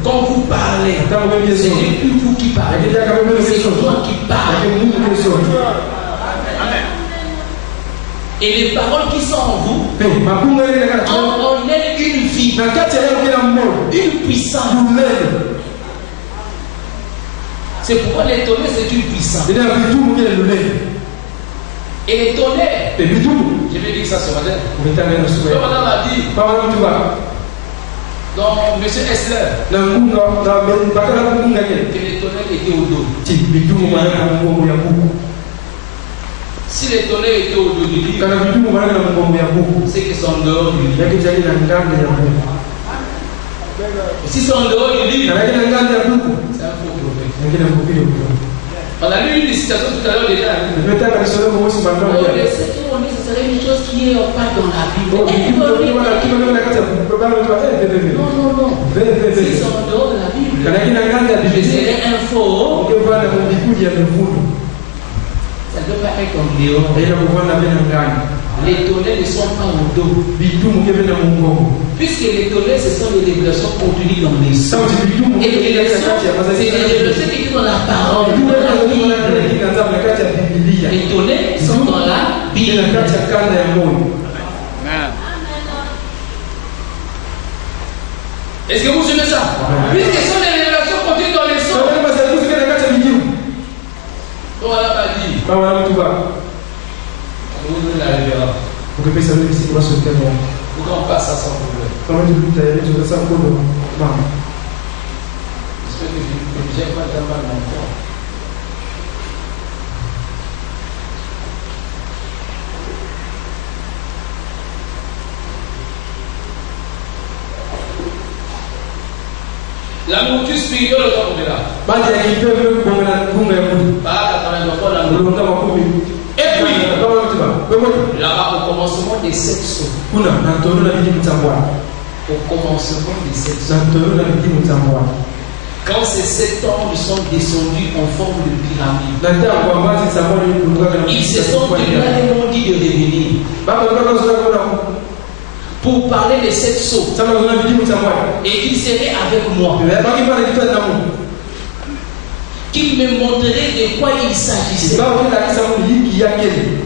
quand vous parlez, ce n'est plus vous qui parlez, c'est moi qui parle. Et les paroles qui sont en vous en est une vie, une puissance. C'est pourquoi les tonnerres c'est une puissance. Et les tonnerres, je vais dire ça ce matin. Madame a dit, donc M. Esler, que les tonnerres étaient au dos. Si les tonnerres étaient au dos du livre, c'est qu'ils sont dehors du livre. S'ils sont dehors du livre, c'est un faux prophète. On a lu une citation tout à l'heure déjà. Le septième moment, ce serait une chose qui n'est pas dans la Bible. Non. S'ils sont en dehors de la Bible, je serais un faux. Ça ne doit pas être en dehors. Les tonnerres ne sont pas au dos. Puisque les tonnerres, ce sont les révélations contenues dans les sceaux. Et les révélations, c'est les révélations qui sont dans la parole, dans la Bible. Les tonnerres sont dans la Bible. Est-ce que vous suivez ça? Puisque ce sont les révélations contenues dans les sceaux. On n'a pas dit. Pourquoi on passe à sans problème? J'espère que je n'ai pas de mal dans le corps. La nourriture spirituelle est comme là. Et puis, là-bas, au commencement des 7 sauts. Au commencement des 7 sauts. Quand ces 7 anges sont descendus en forme de pyramide, ils se sont clairement dit de revenir pour parler des 7 sauts et qu'ils seraient avec moi, qu'ils me montreraient de quoi il s'agissait.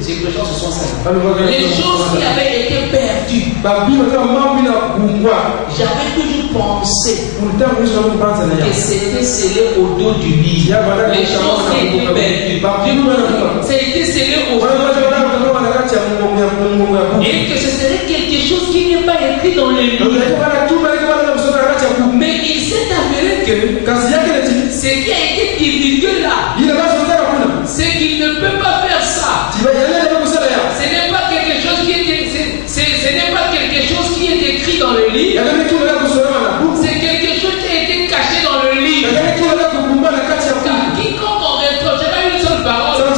Ces gens se sont salués. Les choses qui avaient été perdues, j'avais toujours pensé que c'était scellé au dos du lit. Les choses qui étaient perdues, c'était scellé au dos du lit. Et que ce serait quelque chose qui n'est pas écrit dans les livres. Mais il s'est avéré que ce qui a été divulgué là, c'est qu'il ne peut pas faire ça. Ce n'est pas quelque chose qui est écrit dans le livre. C'est quelque chose qui a été caché dans le livre. Car quiconque en reprochera une seule parole, alors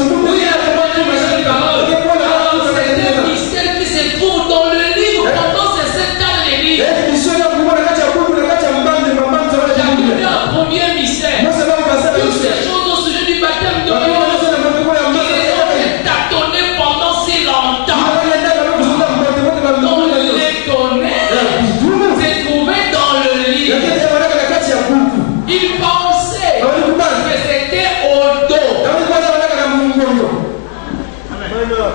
c'est un mystère qui se trouve dans le livre pendant ces 7 ans de livre. J'avais un premier mystère. Toutes ces choses au sujet du baptême de l'eau qui les ont fait tâtonner pendant si longtemps. Dans les tonnerres se trouvaient dans le livre. Ils pensaient que c'était au dos.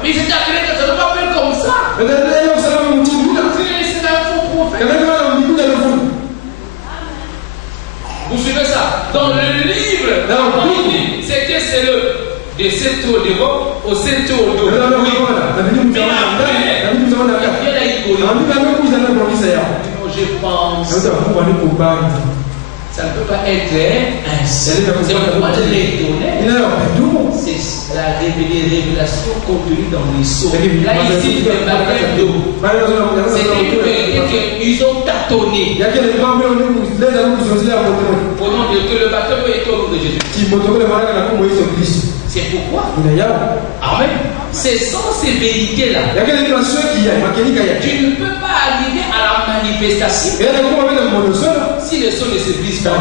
Mais c'est appelé que ça ne va pas faire comme ça. C'est un faux prophète. Vous suivez ça? Dans le livre, c'est que c'est le de 7 tours devant au 7 tours au dos. Mais après, je pense ça ne peut pas être ainsi. C'est pourquoi je l'ai donné. C'est la révélation contenue dans les sceaux. Là, ici, le baptême d'eau. C'était une vérité qu'ils ont tâtonné. Pendant que le baptême est au nom de Jésus. C'est pourquoi. Amen. C'est sans ces vérités-là. Tu ne peux pas arriver à la manifestation si les sceaux ne se brisent pas.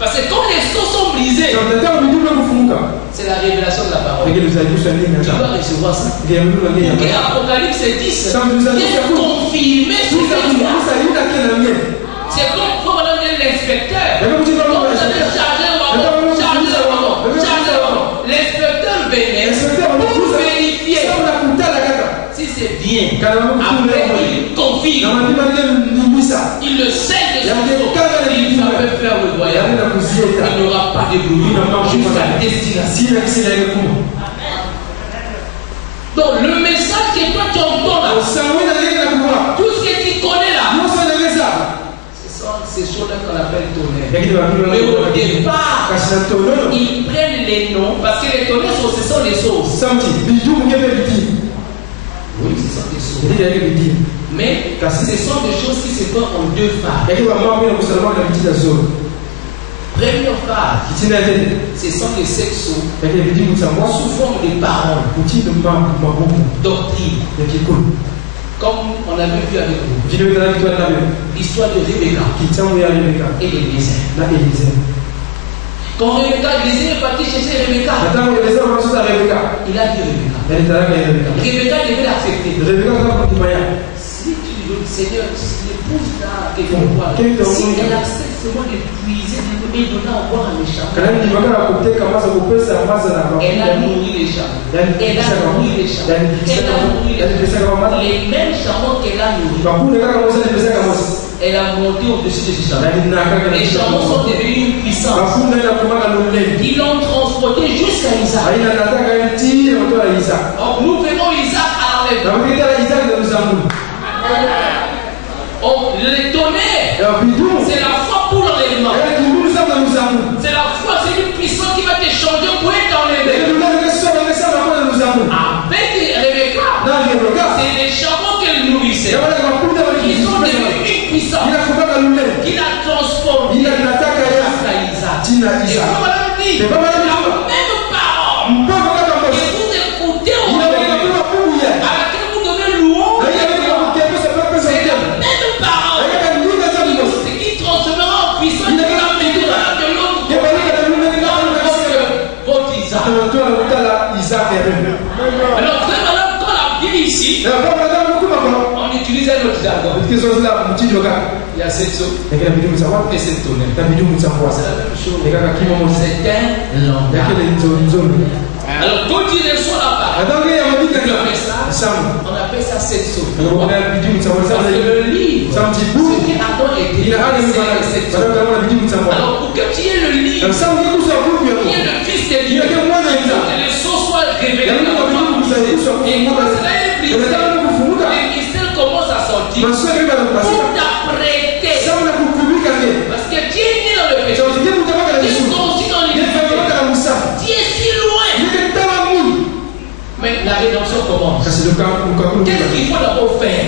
Parce que quand les sceaux sont brisés, c'est la révélation de la parole. Tu dois recevoir ça. Et Apocalypse 10 vient confirmer ce que tu as. C'est comme quand on a l'inspecteur. Quand vous avez chargé le wagon, l'inspecteur venait pour vérifier si c'est bien. Après, il confirme. Il le sait de son il va faire le voyage. Il n'y aura pas de bruit jusqu'à destination. Donc le message que toi tu entends là, tout ce que tu connais là, ce sont ces choses-là qu'on appelle tonnerre. Mais au départ, ils prennent les noms parce que les tonnerres ce sont les sauces. Oui, ce sont des sauces. Mais ce sont des choses qui se font en 2 phases. Première phase, ce sont les 7 sceaux sous forme de paroles, doctrine. Comme on avait vu avec vous, l'histoire de Rebecca et Élisée. Quand Rebecca, Élisée est parti chercher Rebecca, il a dit Rebecca. Rebecca devait l'accepter. Si tu veux, Seigneur, l'épouse là, si elle accepte seulement de puiser et donner à boire à mes champs, elle a nourri les champs. Elle a nourri les champs. Les mêmes champs qu'elle a nourris. Elle a monté au-dessus de ces champs. Les champs sont devenus une puissance. Ils l'ont transporté jusqu'à Isaac. Donc nous venons Isaac à l'enlèvement. Oh, les tonnerres, c'est la foi pour l'enlèvement. C'est la foi, c'est une puissance qui va te changer pour être enlevé. Avec Rebecca, c'est les chameaux qu'elle nourrissait. Ils sont devenus une puissance. ici, on utilise un autre jargon. Il y a cette chose et cette tonnerre. C'est la même chose. C'est un langage. Alors, quand il reçoit la parole, on appelle ça cette chose. Parce que le livre, ce qui a donc été cette chose. Alors, pour que tu aies le livre, qui est le Fils de Dieu, il faut que le son soit révélé dans la femme. Et quand cela est brisé, les mystères commencent à sortir pour t'apprêter. Parce que tu es né dans le péché. Tu es sorti dans l'univers. Tu es si loin. Mais la rédemption commence. Qu'est-ce qu'il faut d'abord faire?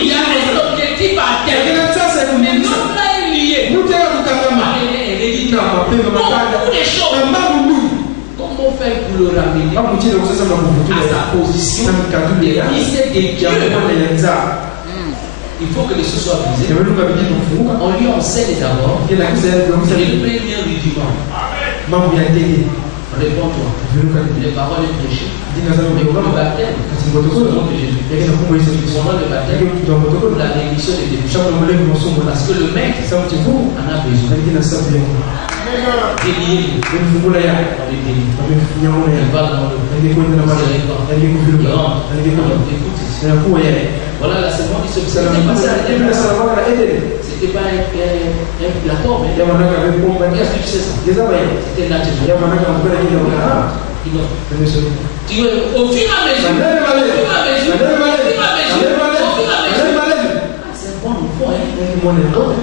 Il y a un objectif à atteindre. Mais l'autre là est lié. Beaucoup de choses. Comment faire pour le ramener à sa position de fils de Dieu? Il faut que les choses soient brisées. On lui enseigne d'abord les premiers rudiments. Réponds-toi. Les paroles est prêchées. Mais pour le baptême, c'est le nom de Jésus. Pendant le baptême, la rémission des débuts. Parce que le mec en a besoin. Délié. Il va dans le voilà la seconde qui se c'était pas un plateau, mais qu'est-ce que tu sais ça? C'était naturel. Au fur et à mesure, c'est bon, il faut,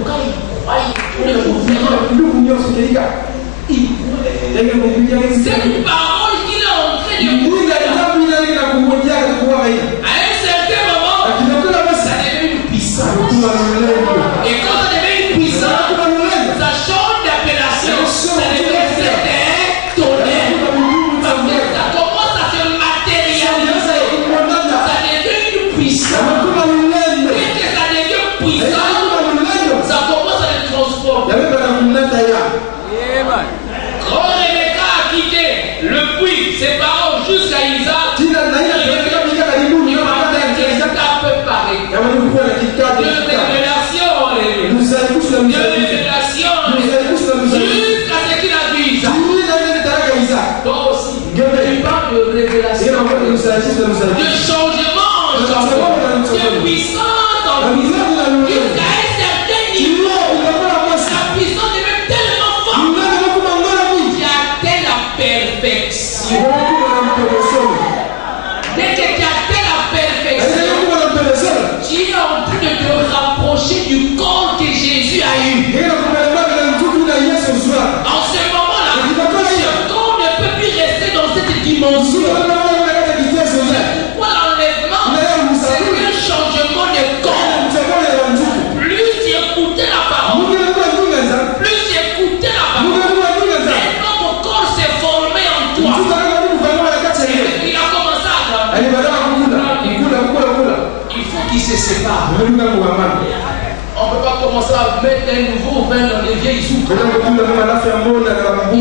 quand il croit, c'est une parole qu'il est en train de à un certain moment, ça devient une puissance. Et quand ça devient une puissance, ça change d'appellation. Ça devient certain tonnerre. Parce que ça commence à se matérialiser. Ça devient une puissance. Dès que ça devient puissant, ça commence à le transformer. Quand Rebecca a quitté le puits, ses parents jusqu'à Isaac, il partait d'étape par étape. De révélation en révélation. De révélation en révélation. Jusqu'à ce qu'il a vu Isaac. Toi aussi, tu parles de révélation, de changement en changement, de puissance en puissance. Jusqu'à un certain niveau, la puissance devient tellement forte. Tu atteins la perfection. Dès que tu atteins la perfection, tu es en train de te rapprocher du corps que Jésus a eu. En ce moment-là, ce corps ne peut plus rester dans cette dimension. Pourquoi l'enlèvement? C'est un changement de corps. Plus tu écoutais la parole, plus tu écoutais la parole, maintenant ton corps s'est formé en toi. Il a commencé à grandir. Il faut qu'il se sépare. On ne peut pas commencer à mettre un nouveau vin dans les vieilles soupes. Il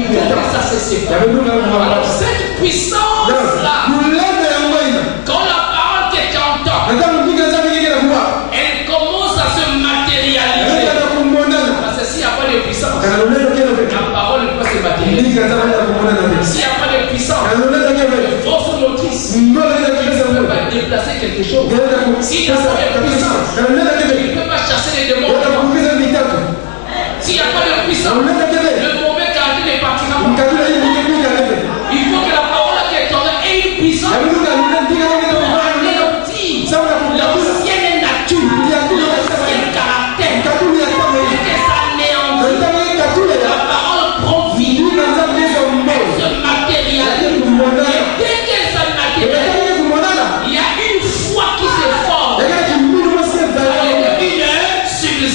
faut que ça se sépare. Alors cette puissance-là, quand la parole que tu entends, elle commence à se matérialiser. Parce que s'il n'y a pas de puissance, la parole ne peut pas se matérialiser. S'il n'y a pas de puissance, de force motrice, tu ne peux pas déplacer quelque chose. S'il n'y a pas de puissance, tu ne peux pas chasser les démons. S'il n'y a pas de puissance, le mauvais caractère ne partira pas. Il faut que la parole qui est en ait une puissance. L'ancienne nature, l'ancien caractère, et que ça néantit. La parole prend vie, elle se matérialise. Et dès qu'elle se matérialise, il y a une foi qui se forme. Une substance.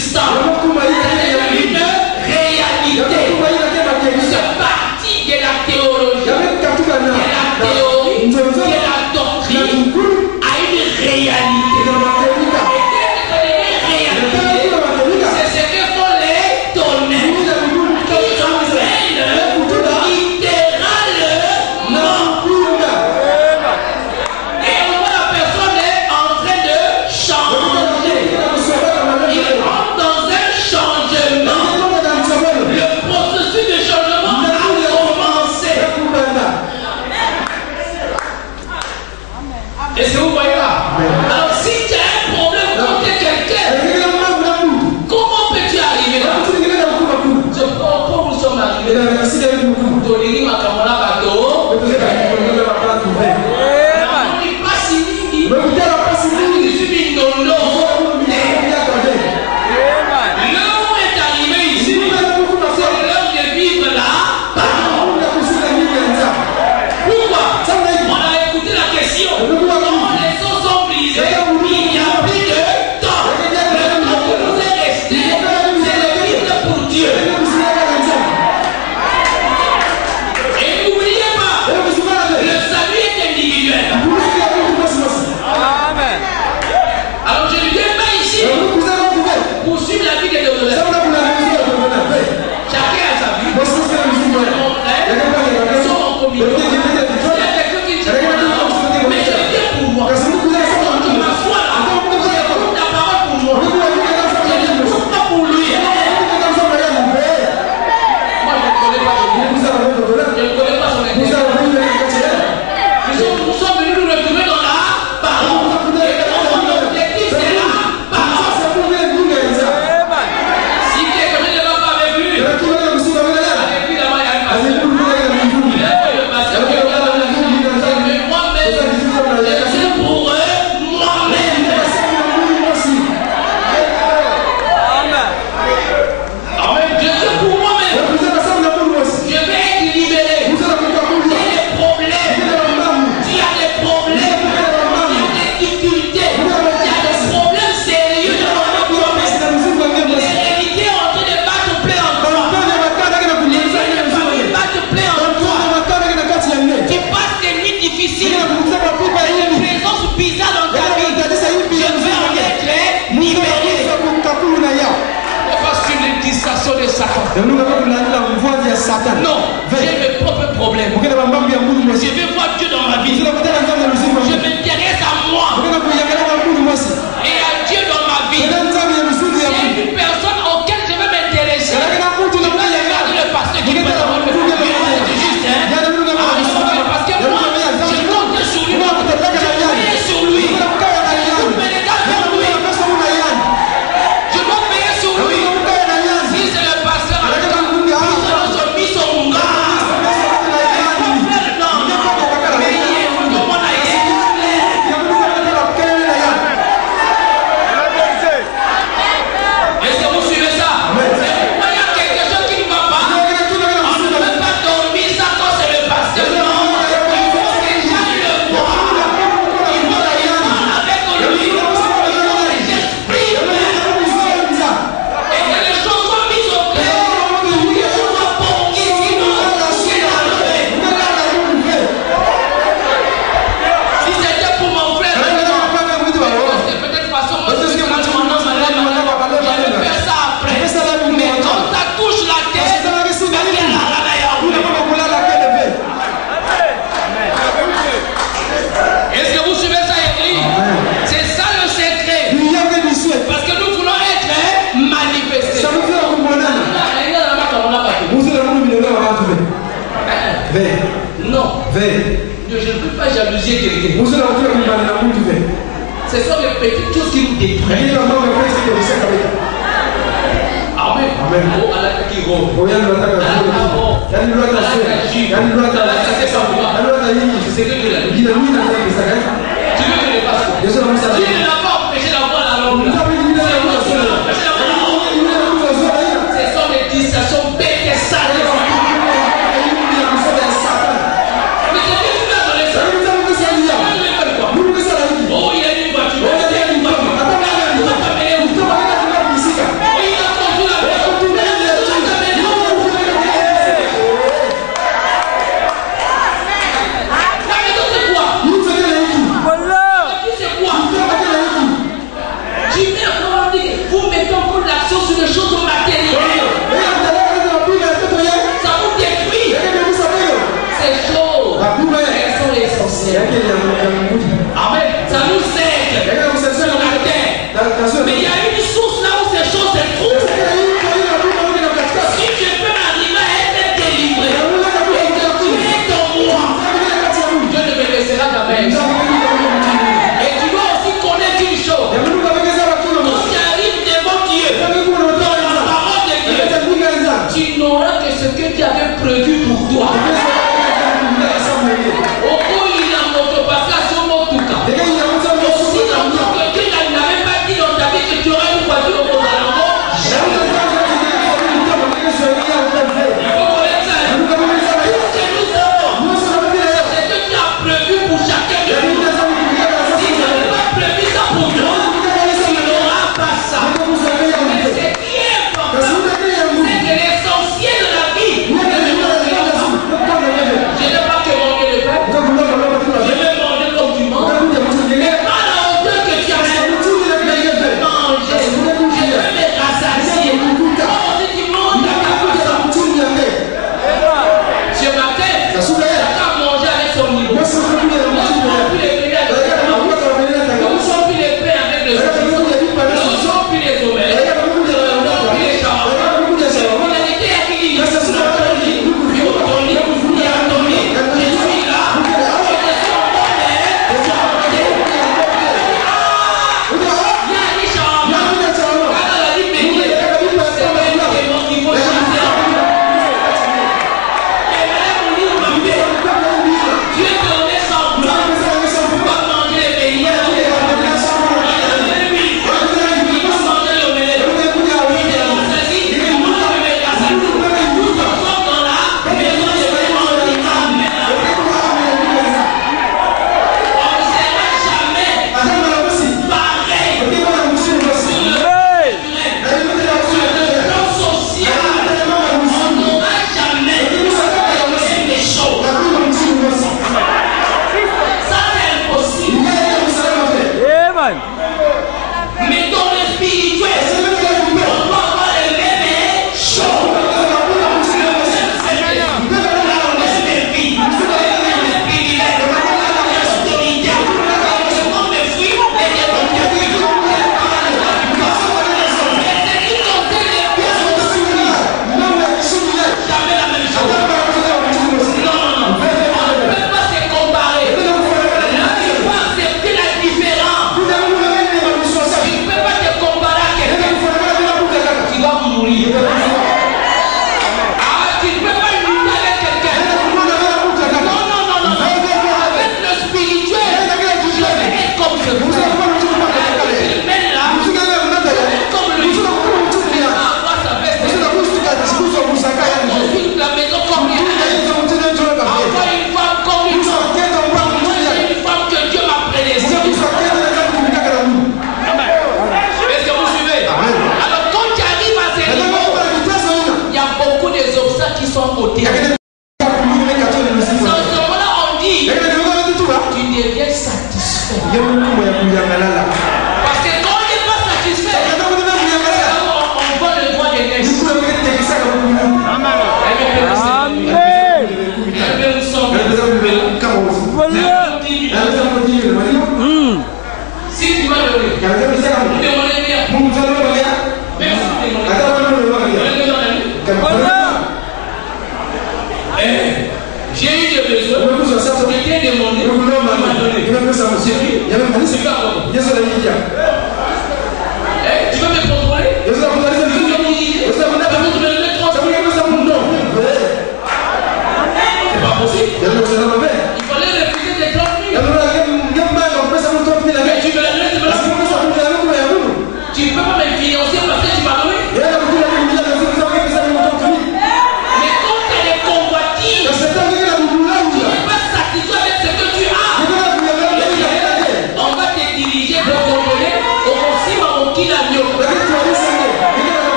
Non, j'ai mes propres problèmes. Je vais voir Dieu dans ma vie. Je m'intéresse à moi et à Dieu dans ma vie. C'est une personne auquel je vais m'intéresser. Je vais regarder le pasteur qui peut avoir le juste. Parce que moi, je compte sur lui. Je paye sur lui. Je paye vers lui. Je dois payer sur lui. Si c'est le pasteur, non, je ne peux pas jalouser quelqu'un. Ce sont les petites choses qui nous détruisent. Amen. C'est que de la vie. Tu veux que les pasteurs. Tu ne l'as pas empêché d'avoir la langue. Ce sont des distractions bêtes et sales. prévu pour toi. Au coup, il a monté parce qu'à ce moment, tout cas. Aussi, quelqu'un n'avait pas dit dans ta vie que tu aurais une voiture au Mozalango. Il faut connaître ça. Tout ce que nous savons, c'est que tu as prévu pour chacun de nous. Si tu n'avais pas prévu ça pour toi, tu n'auras pas ça. Mais ce qui est important, c'est que l'essentiel de la vie, je n'ai pas que manger le pain, je vais manger comme tu manges, mais pas la hauteur que tu as fait. Je vais manger, je vais me rassasier. Oh, si tu manges, tu n'as pas ça. Ce matin, chacun a mangé avec son niveau. Nous ne sommes plus les pains avec le saucisson. Nous ne sommes plus les omelettes. Nous ne sommes plus les shawarma. On a été équilibrés. Je suis là.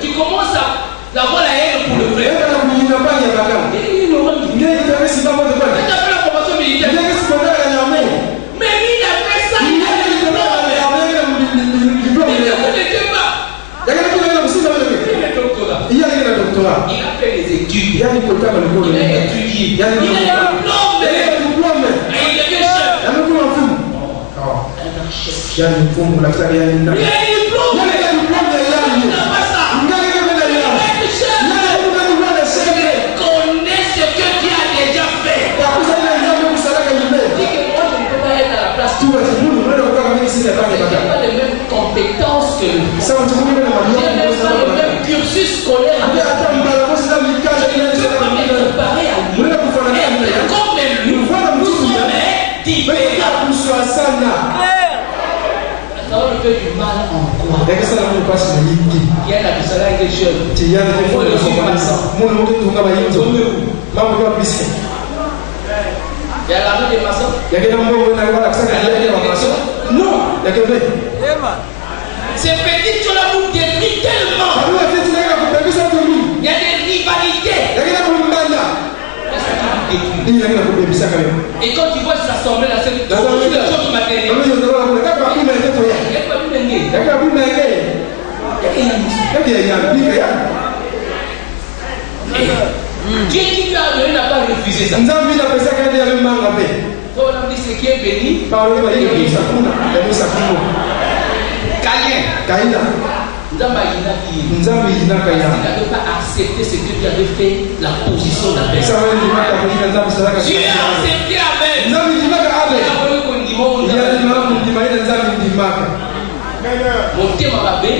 Tu commences à avoir la haine pour le frère. Tu as fait la formation militaire. Il a étudié. Il a un diplôme. Et il devient chef. Un chef. Il a un diplôme. Il n'a pas ça. Je n'ai pas les mêmes compétences que lui. Je n'ai pas le même cursus scolaire. Je ne peux pas me comparer à lui. Être comme lui, nous sommes différents. Ça va me faire du mal en quoi? Il y a la bisala qui est jeune. Il y a l'armée des maçons. Non. Ces petites choses-là vous détruisent tellement. Il y a des rivalités. Et quand tu vois s'assembler là, c'est tout des choses matérielles. Dieu qui lui a donné n'a pas refusé ça. On a dit ce qui est béni. Caïn. Il n'avait pas accepté ce que Dieu avait fait, la position de la personne. Dieu a accepté Abel. Il a voulu qu'on dise mon thème à Abel.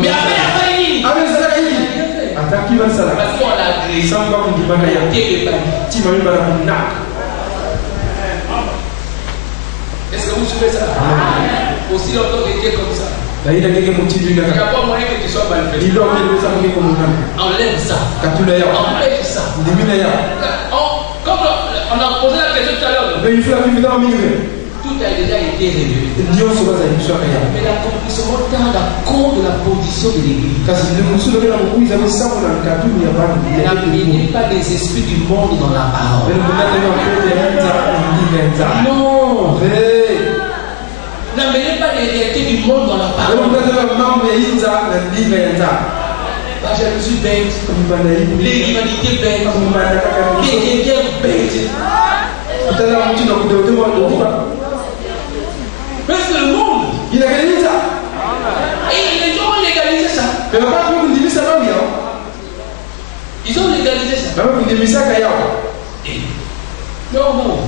Mais Abel a failli. Parce qu'on l'a agressé. Est-ce que vous suivez ça? Aussi longtemps que Dieu comme ça. Il n'y a pas moyen que tu sois mal fait. Enlève ça. Enlève ça. Comme on a posé la question tout à l'heure. Tout a déjà été révélé. Mais l'accomplissement tend à cause de la position de l'église. N'amenez pas les esprits du monde dans la parole. Non. N'amenez pas les réalités du monde dans la parole. La jalousie bête, les rivalités bêtes, les guerres bêtes. Mais c'est le monde. Il a gagné ça. Et les gens ont légalisé ça. Ils ont légalisé ça. Non, non.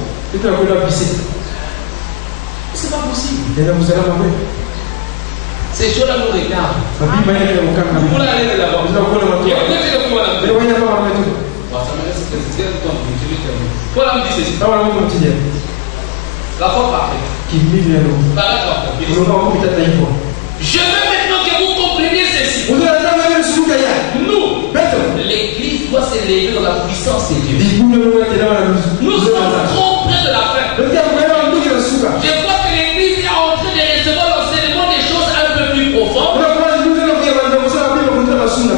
C'est pas possible. Ces choses-là nous regardent. Vous voulez aller de là-bas. Voilà, me dit ceci. La foi parfaite. Je veux maintenant que vous compreniez ceci. Nous, l'église doit s'élever dans la puissance de Dieu. Nous sommes trop près de la fin. Je crois que l'église est en train de recevoir l'enseignement des choses un peu plus profondes.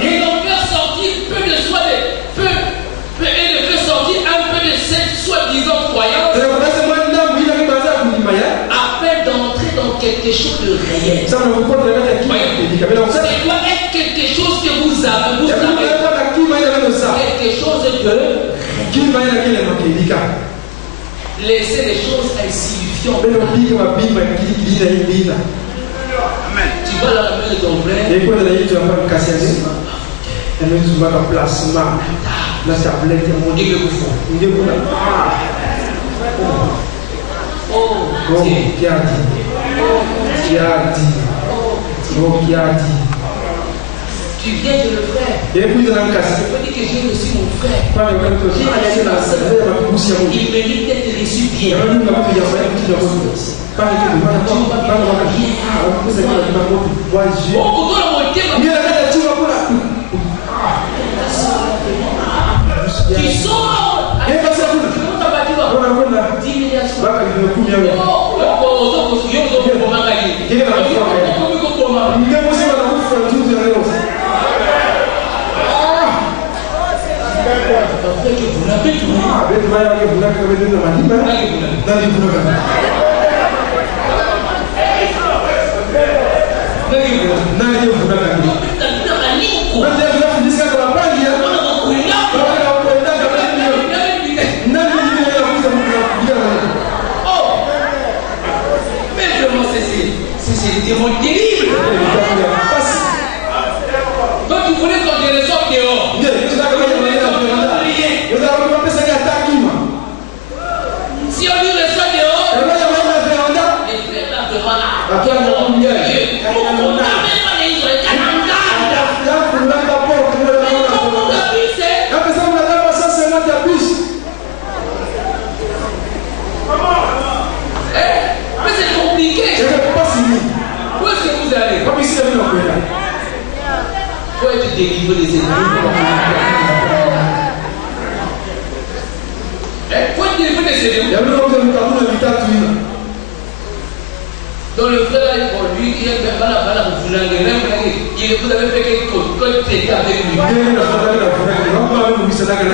Et d'en faire sortir peu de soi, et de faire sortir un peu de cette soi-disant croyance. Afin d'entrer dans quelque chose de réel. Ça doit être quelque chose que vous avez. Quelque chose de. Laissez les choses insignifiantes. Tu vas dans la main de ton frère. La tablette est mon Dieu. Qui a dit? Tu viens de le faire. Je peux dire que j'ai reçu mon frère. J'ai reçu ma soeur. Il mérite d'être reçu bien. Tu sors. Donc le frère là, lui, il est pas là, vous avez fait quelque chose, quand tu étais avec lui. Il y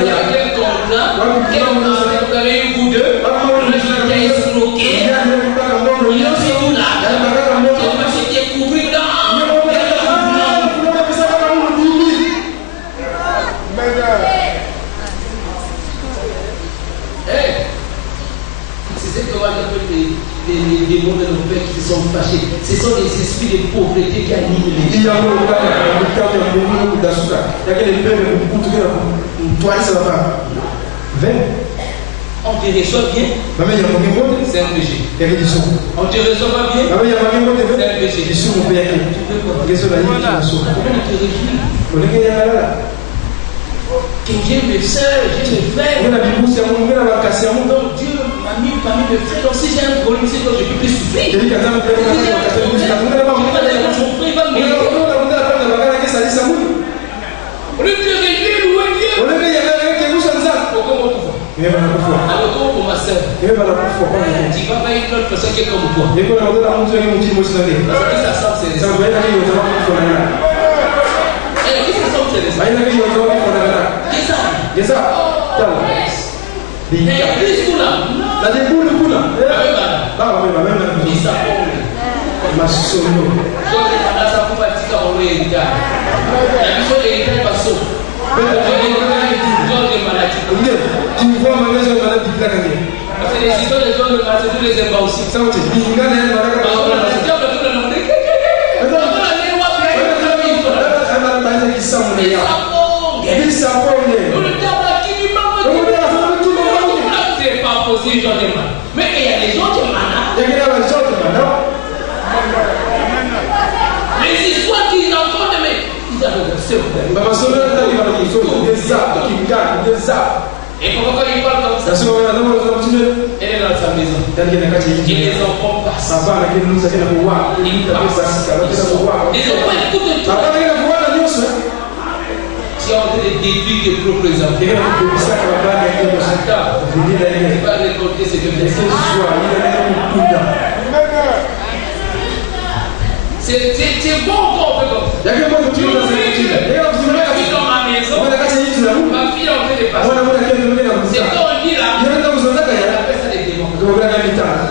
a quel contrat, vous avez eu vous deux, le chien qui a escroqué, il a fait tout là, c'était couvert là. C'est ce que moi j'appelle les démons de nos pères qui se sont fâchés. Ce sont les esprits de pauvreté qui animent les gens. On te reçoit bien, c'est un péché. On te reçoit pas bien, c'est un péché. Tu peux quoi? Comment te réjouir? Que j'ai mes soeurs, j'ai mes frères. Donc Dieu m'a mis parmi mes frères. Donc si j'ai un problème, c'est que je peux plus souffrir. Si j'ai un problème, il va me dire. Au lieu de réjouir, louer Dieu. Alors pour ma soeur, tu vas pas une autre personne qui est comme toi. Parce que ça sent c'est ça. Mais il y a des gens qui les histoires qu'ils entendent, mais ils avaient et pourquoi ils parlent comme ça? Elle est dans sa maison. Et les enfants passent. Les enfants écoutent tout. Si on te déduit tes propres enfants, tu vas récolter ce que tu as. C'est bon qu'on peut comme ça. Tu dans ma maison, ma fille en fait des passes. C'est quand on dit là, on appelle ça des démons.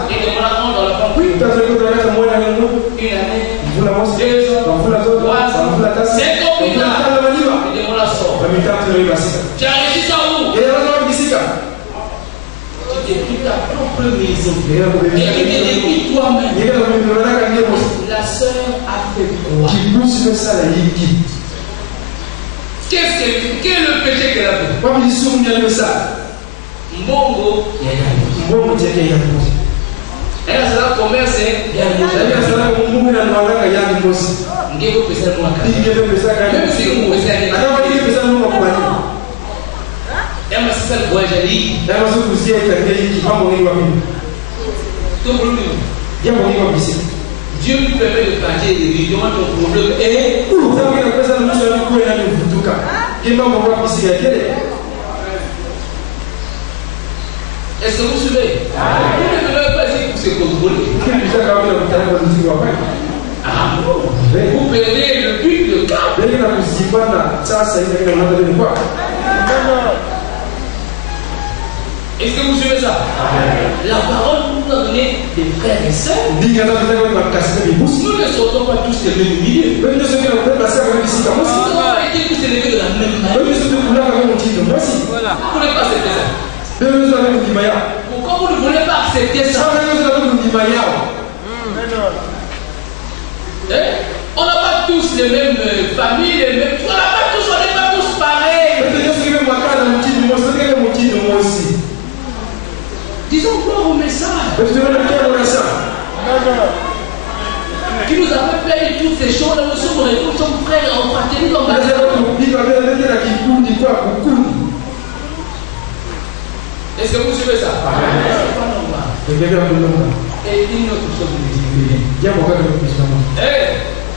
Et les démons rentrent dans la femme. Une année, 2 ans, 3 ans, 5 ans, plus tard, les démons la sortent. Tu as réussi ça où? Tu t'es pris ta propre maison. Et tu t'es dit toi-même. La sœur a fait quoi? Quel est le péché qu'elle a fait? Mbongo. Elle a ça commerce. Dieu lui permet de partir des religions, ton problème est. Est-ce que vous suivez? Vous ne devez pas essayer pour se contrôler. Vous perdez le but, le cap. Est-ce que vous suivez ça? La parole nous a donné des frères et sœurs. Nous ne sortons pas tous des mêmes milieux. Nous n'avons pas été tous élevés de la même manière. Vous ne voulez pas accepter ça? Pourquoi vous ne voulez pas accepter ça? On n'a pas tous les mêmes familles, les mêmes. On n'a pas tous, on n'est pas tous pareils. Disons gloire au message. Qui nous a fait faire toutes ces choses là, nous sommes frères en fraternité, en est-ce que vous suivez ça? C'est pas normal. Et une autre chose vous dit.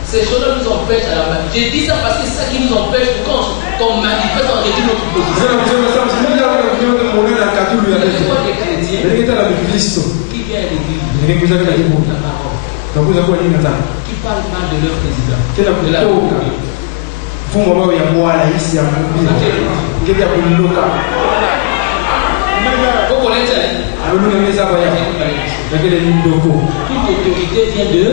Ces choses-là nous empêchent à la base. J'ai dit ça parce que c'est ça qui nous empêche quand on manifeste en réduit notre position. C'est quoi les chrétiens? Kristo. Qui vient à l'église. Qui parle mal de leur président. De la fungo bao ya bwala isi ya mubili ngeke ya kuliloka Vous connaissez alunga meza ba ya ngeke ni ndoko toute autorité vient de Dieu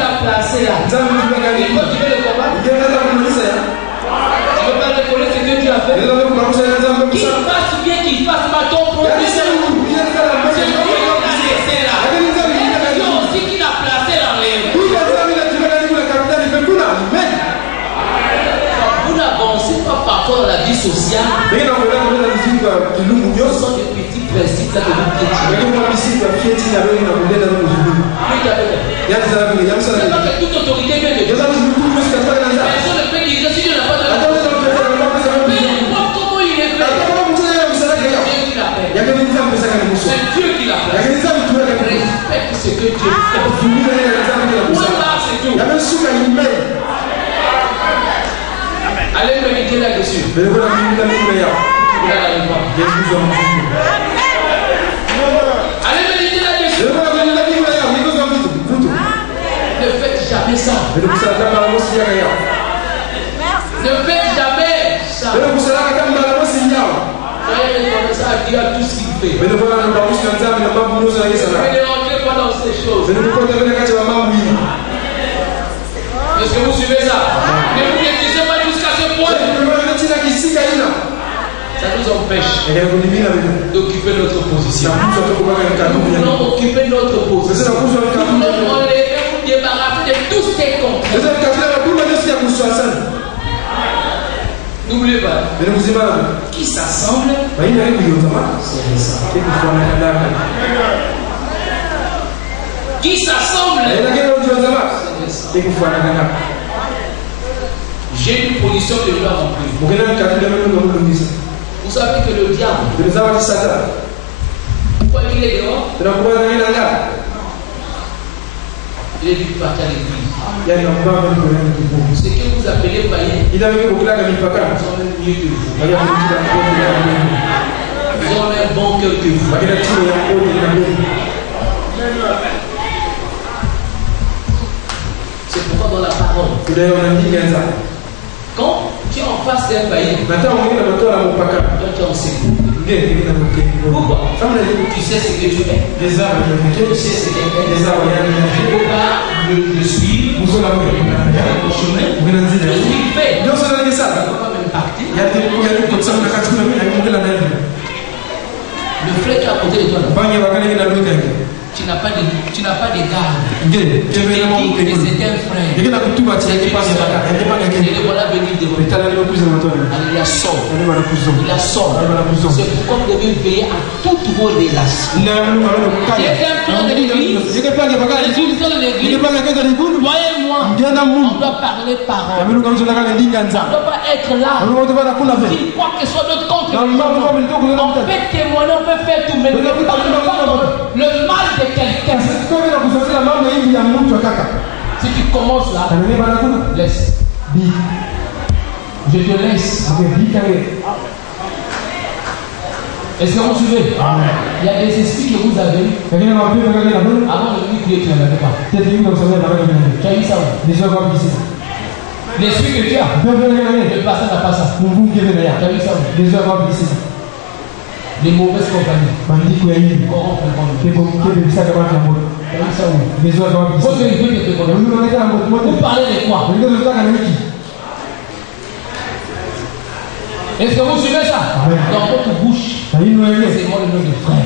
l'a placé là. Et toi tu veux le combattre? Tu veux pas reconnaître ce que tu as fait? Qu'il fasse bien, qu'il fasse pas ton problème. C'est Dieu qui l'a placé là. Dieu aussi qui l'a placé là. Vous n'avancez pas parfois dans la vie sociale. Ce sont des petits principes là que vous piétinez. C'est pas que toute autorité vient de Dieu. Personne ne peut diriger si Dieu n'a pas de la autorité. Peu importe comment il est fait. C'est Dieu qui l'a placé. Respecte ce que Dieu fait. Point barre, c'est tout. Allez méditer là-dessus. Allez méditer là-dessus. Ne faites jamais ça. Ne faites jamais ça. Soyez reconnaissant à Dieu à tout ce qu'il fait. Ne rentrez pas dans ces choses. Est-ce que vous suivez ça? Ne vous détruisez pas jusqu'à ce point. Ça nous empêche d'occuper notre position. Nous voulons occuper notre position. Nous voulons enlever, nous débarrasser de tous ces contraintes. N'oubliez pas, qui s'assemble, c'est récent. Qui s'assemble, c'est récent. J'ai une position que je dois remplir. Vous savez que le diable, pourquoi il est dehors? Il est venu partir à l'église. Ce que vous appelez païen, ils sont même mieux que vous. Ils ont un bon cœur que vous. C'est pourquoi dans la parole, quand tu es en face d'un païen, toi tu es en sécurité. Pourquoi? Tu sais ce que tu es. Tu sais ce que tu es. Tu ne peux pas le suivre. Au chemin. Ce qu'il fait. Tu ne peux pas même partir. Le frère qui est à côté de toi, tu n'as pas de garde. C'est un frère. Et le voilà venir devant. Il la sort. C'est pourquoi vous devez veiller à toutes vos relations. C'est un frère de l'église. Voyez-moi, on doit parler parole. On ne doit pas être là. Si quoi que ce soit notre contre, on peut témoigner, on peut faire tout, mais ne pas le mal de quelqu'un. Si tu commences là, laisse. Je te laisse. Est-ce que vous suivez? Il y a des esprits que vous avez. Avant de venir prier, tu n'en avais pas. Tu as vu ça? L'esprit que tu as, le passé n'a pas ça. Tu as vu ça? Les mauvaises compagnies. Corrompre le monde. Vous vérifiez que tu connais. Vous parlez de quoi? Est-ce que vous suivez ça? Dans votre bouche, c'est moi le nom de frère.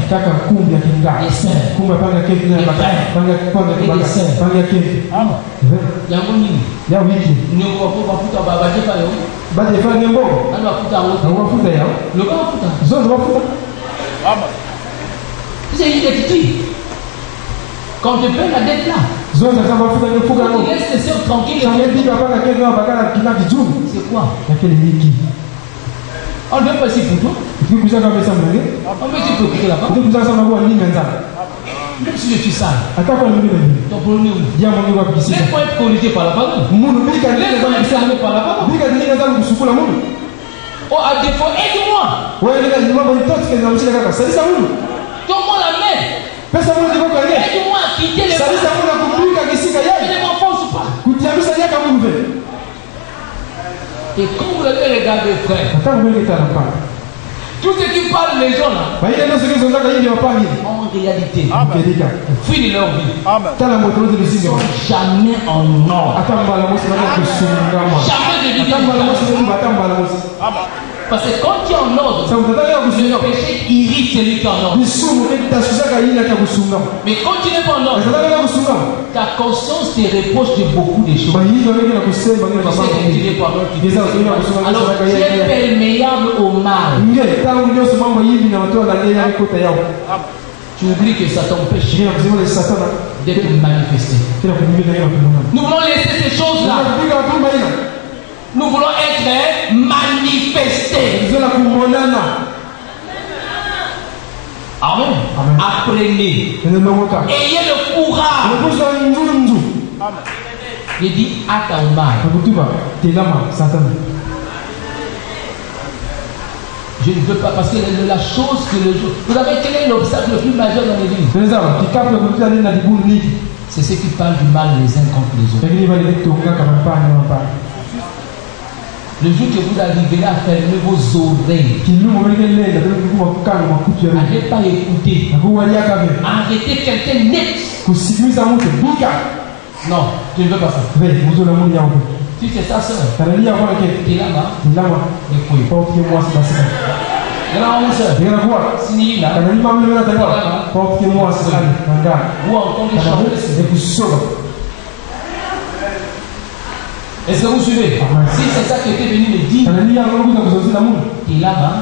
Les sœurs. Les frères. Il y a mon nid. Ne vous pas foutre à babater par eux. Le c'est une dette. Quand tu paies la dette là, tu laisses les sœurs tranquilles. C'est quoi? On ne veut pas ici pour toi. On veut ici pour quitter là-bas. Même si je suis sale, ton problème est où? Laisse-moi être corrigé par la parole. Laisse-moi être fermé par la parole. Oh, à défaut, aide-moi. Donne-moi la main. Aide-moi à quitter les pas. Ne m'enfonce pas. Et quand vous allez regarder, frère, tout ce qui parle les gens là, en réalité, fuient leur vie. Ils sont jamais en ordre. Jamais de vie. Parce que quand tu es en ordre, le péché irrite celui qui est en ordre. Mais quand tu n'es pas en ordre, ta conscience te reproche de beaucoup de choses. Alors tu es perméable au mal. Tu oublies que ça t'empêche d'être manifesté. Nous voulons laisser ces choses-là. Nous voulons être manifestés. Amen. Apprenez. Ayez le courage. Il dit à ta mal. Je ne veux pas, parce que la chose que le jour. Vous savez quel est l'obstacle le plus majeur dans l'église? C'est ceux qui parlent du mal les uns contre les autres. Le jour que vous arriverez à fermer vos oreilles, n'allez pas écouter. Arrêtez quelqu'un net. Non, tu ne veux pas ça. Si c'est ta soeur, tu es là-bas. Portez-moi c'est passé. Il y a une soeur. Si il est là, portez-moi c'est ça. Vous entendez chanter. Est-ce que vous suivez? Si c'est ça que tu es venu me dire, tu es là-bas.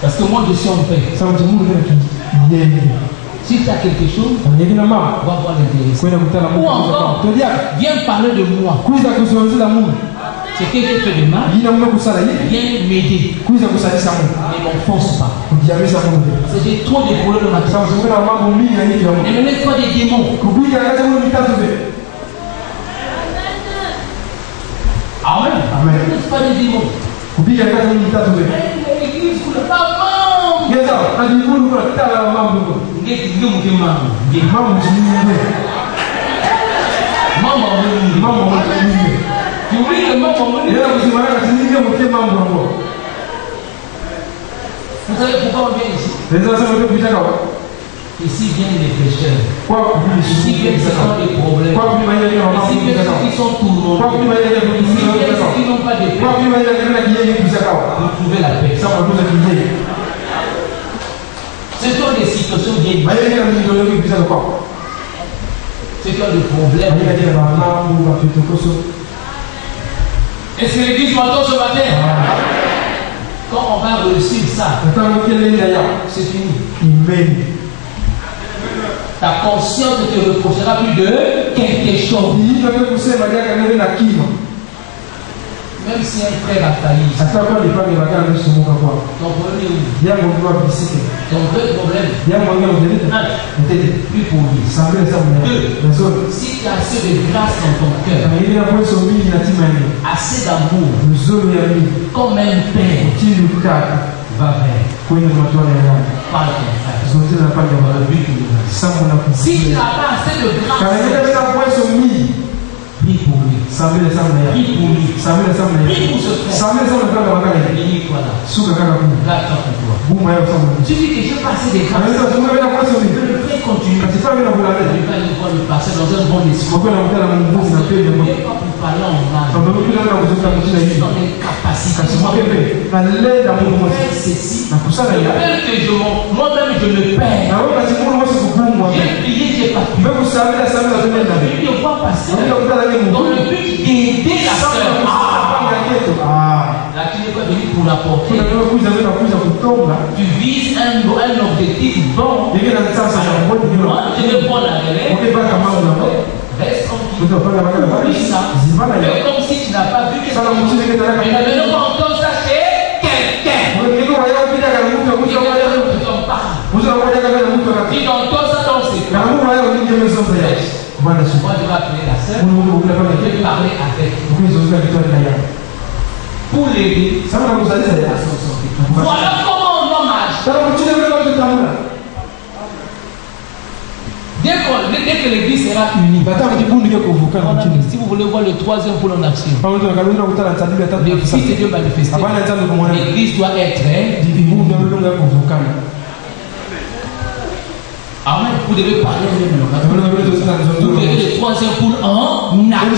Parce que moi je suis en paix. Si tu as quelque chose, on va voir l'intérêt. Ou encore, viens parler de moi. Ce que j'ai fait de mal, viens m'aider. Ne m'enfonce pas. J'ai trop de problèmes de ma vie. Ne me laisse pas des démons. Amen. Ne me laisse pas des démons. L'église pour le papa. Tu oublies le mot pour vous savez pourquoi on vient ici? Ici viennent les pécheurs. Ici viennent ceux qui ont des problèmes. Ici viennent ceux qui sont tourmentés. Ici viennent ceux qui n'ont pas de paix. Pour trouver la paix. Ce sont des situations vieilles. Ceux qui ont des problèmes. Est-ce que l'église m'entend ce matin? Quand on va réussir ça, c'est fini. Ta conscience ne te reprochera plus de quelque chose. Même si un frère a failli, ton problème est où? Ton vrai problème, plus pour lui. Deux, si tu as assez de grâce dans ton cœur, assez d'amour, comme un père, va vers. Parle ton frère. Si tu n'as pas assez de grâce, prie pour lui. Prie pour lui. Prie pour ce frère. Bénis-toi là. Garde-toi pour toi. Tu dis que j'ai passé des grâces. Le frère continue. Il va devoir le passer dans un bon esprit. Il n'est pas pour parler en mal. Dans les capacités. Ceci. Moi-même je me perds. J'ai prié, j'ai pas pu. Je vois passer dans le but d'aider la soeur. Là, tu n'es pas venu pour l'apporter. Tu vises un objectif bon. Moi, je vais prendre la relève. Reste tranquille. Oublie ça. Fais comme si tu n'as pas vu que ça. Mais maintenant, quand on entend ça chez quelqu'un, dis donc toi ça dans ses plans. Moi je vais appeler la soeur. pasteur, je vais parler avec. Pour l'aider à s'en sortir. Voilà comment on doit marcher. Dès que l'église sera unie, si vous voulez voir le troisième pôle en action, le Fils de Dieu manifesté, l'église doit être amen. Vous devez parler même vous verrez le troisième pôle en action.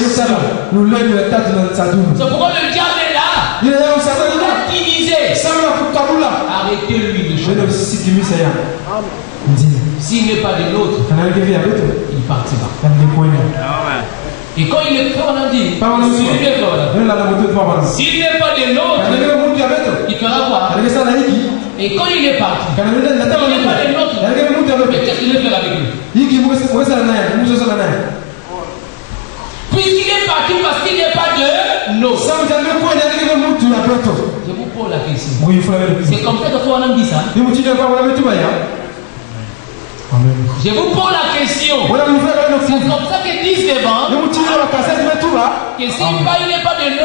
C'est pourquoi le diable est là. Il va diviser. Arrêtez-lui de choses. S'il n'est pas de l'autre, il partira. Et quand il est fort, on a dit, s'il n'est pas de l'autre, il fera quoi? Et quand il est parti, il n'est pas de l'autre, mais qu'est-ce qu'il veut faire avec lui? Puisqu'il est parti parce qu'il n'est pas de l'autre. Je vous pose la question. C'est comme ça que on a dit ça. Je vous pose la question. C'est comme ça que disent les bancs. Que s'il n'est pas de nous,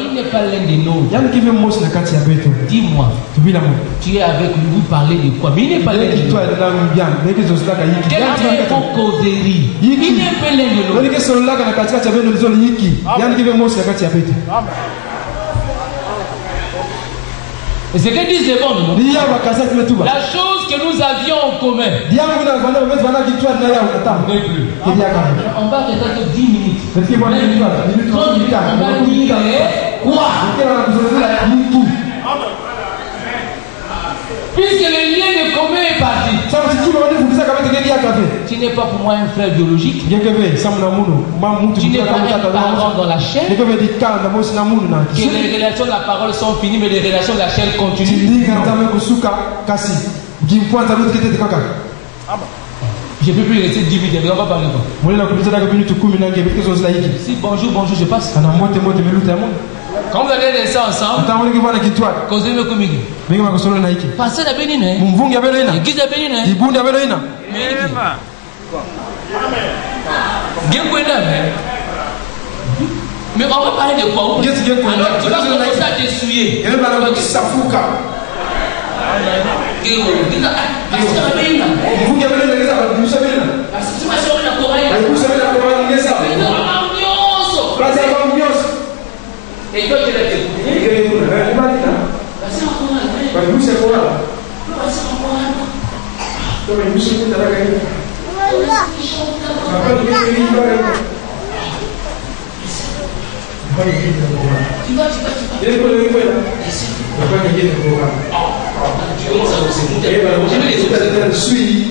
il n'est pas l'un de nous. Dis-moi, tu es avec lui, vous parlez de quoi? Mais il n'est pas l'un de nous. Quelle est ton causerie? Il n'est pas l'un de nous. Et ce que disent les bons, la chose que nous avions en commun, on va rester 10 minutes. On va dire quoi? Puisque le lien de commun est parti, tu n'es pas pour moi un frère biologique, tu n'es pas un parent dans la chair, que les relations de la parole sont finies, mais les relations de la chair continuent. Je ne peux plus rester 10 minutes, on va parler quoi? Si bonjour, bonjour, je passe. Quand vous allez rester ensemble, causez-le comme il dit. Passez la bénine, église la bénine. Mais on va parler de quoi? Alors tu vas commencer à te souiller. Et toi, tu l'as fait.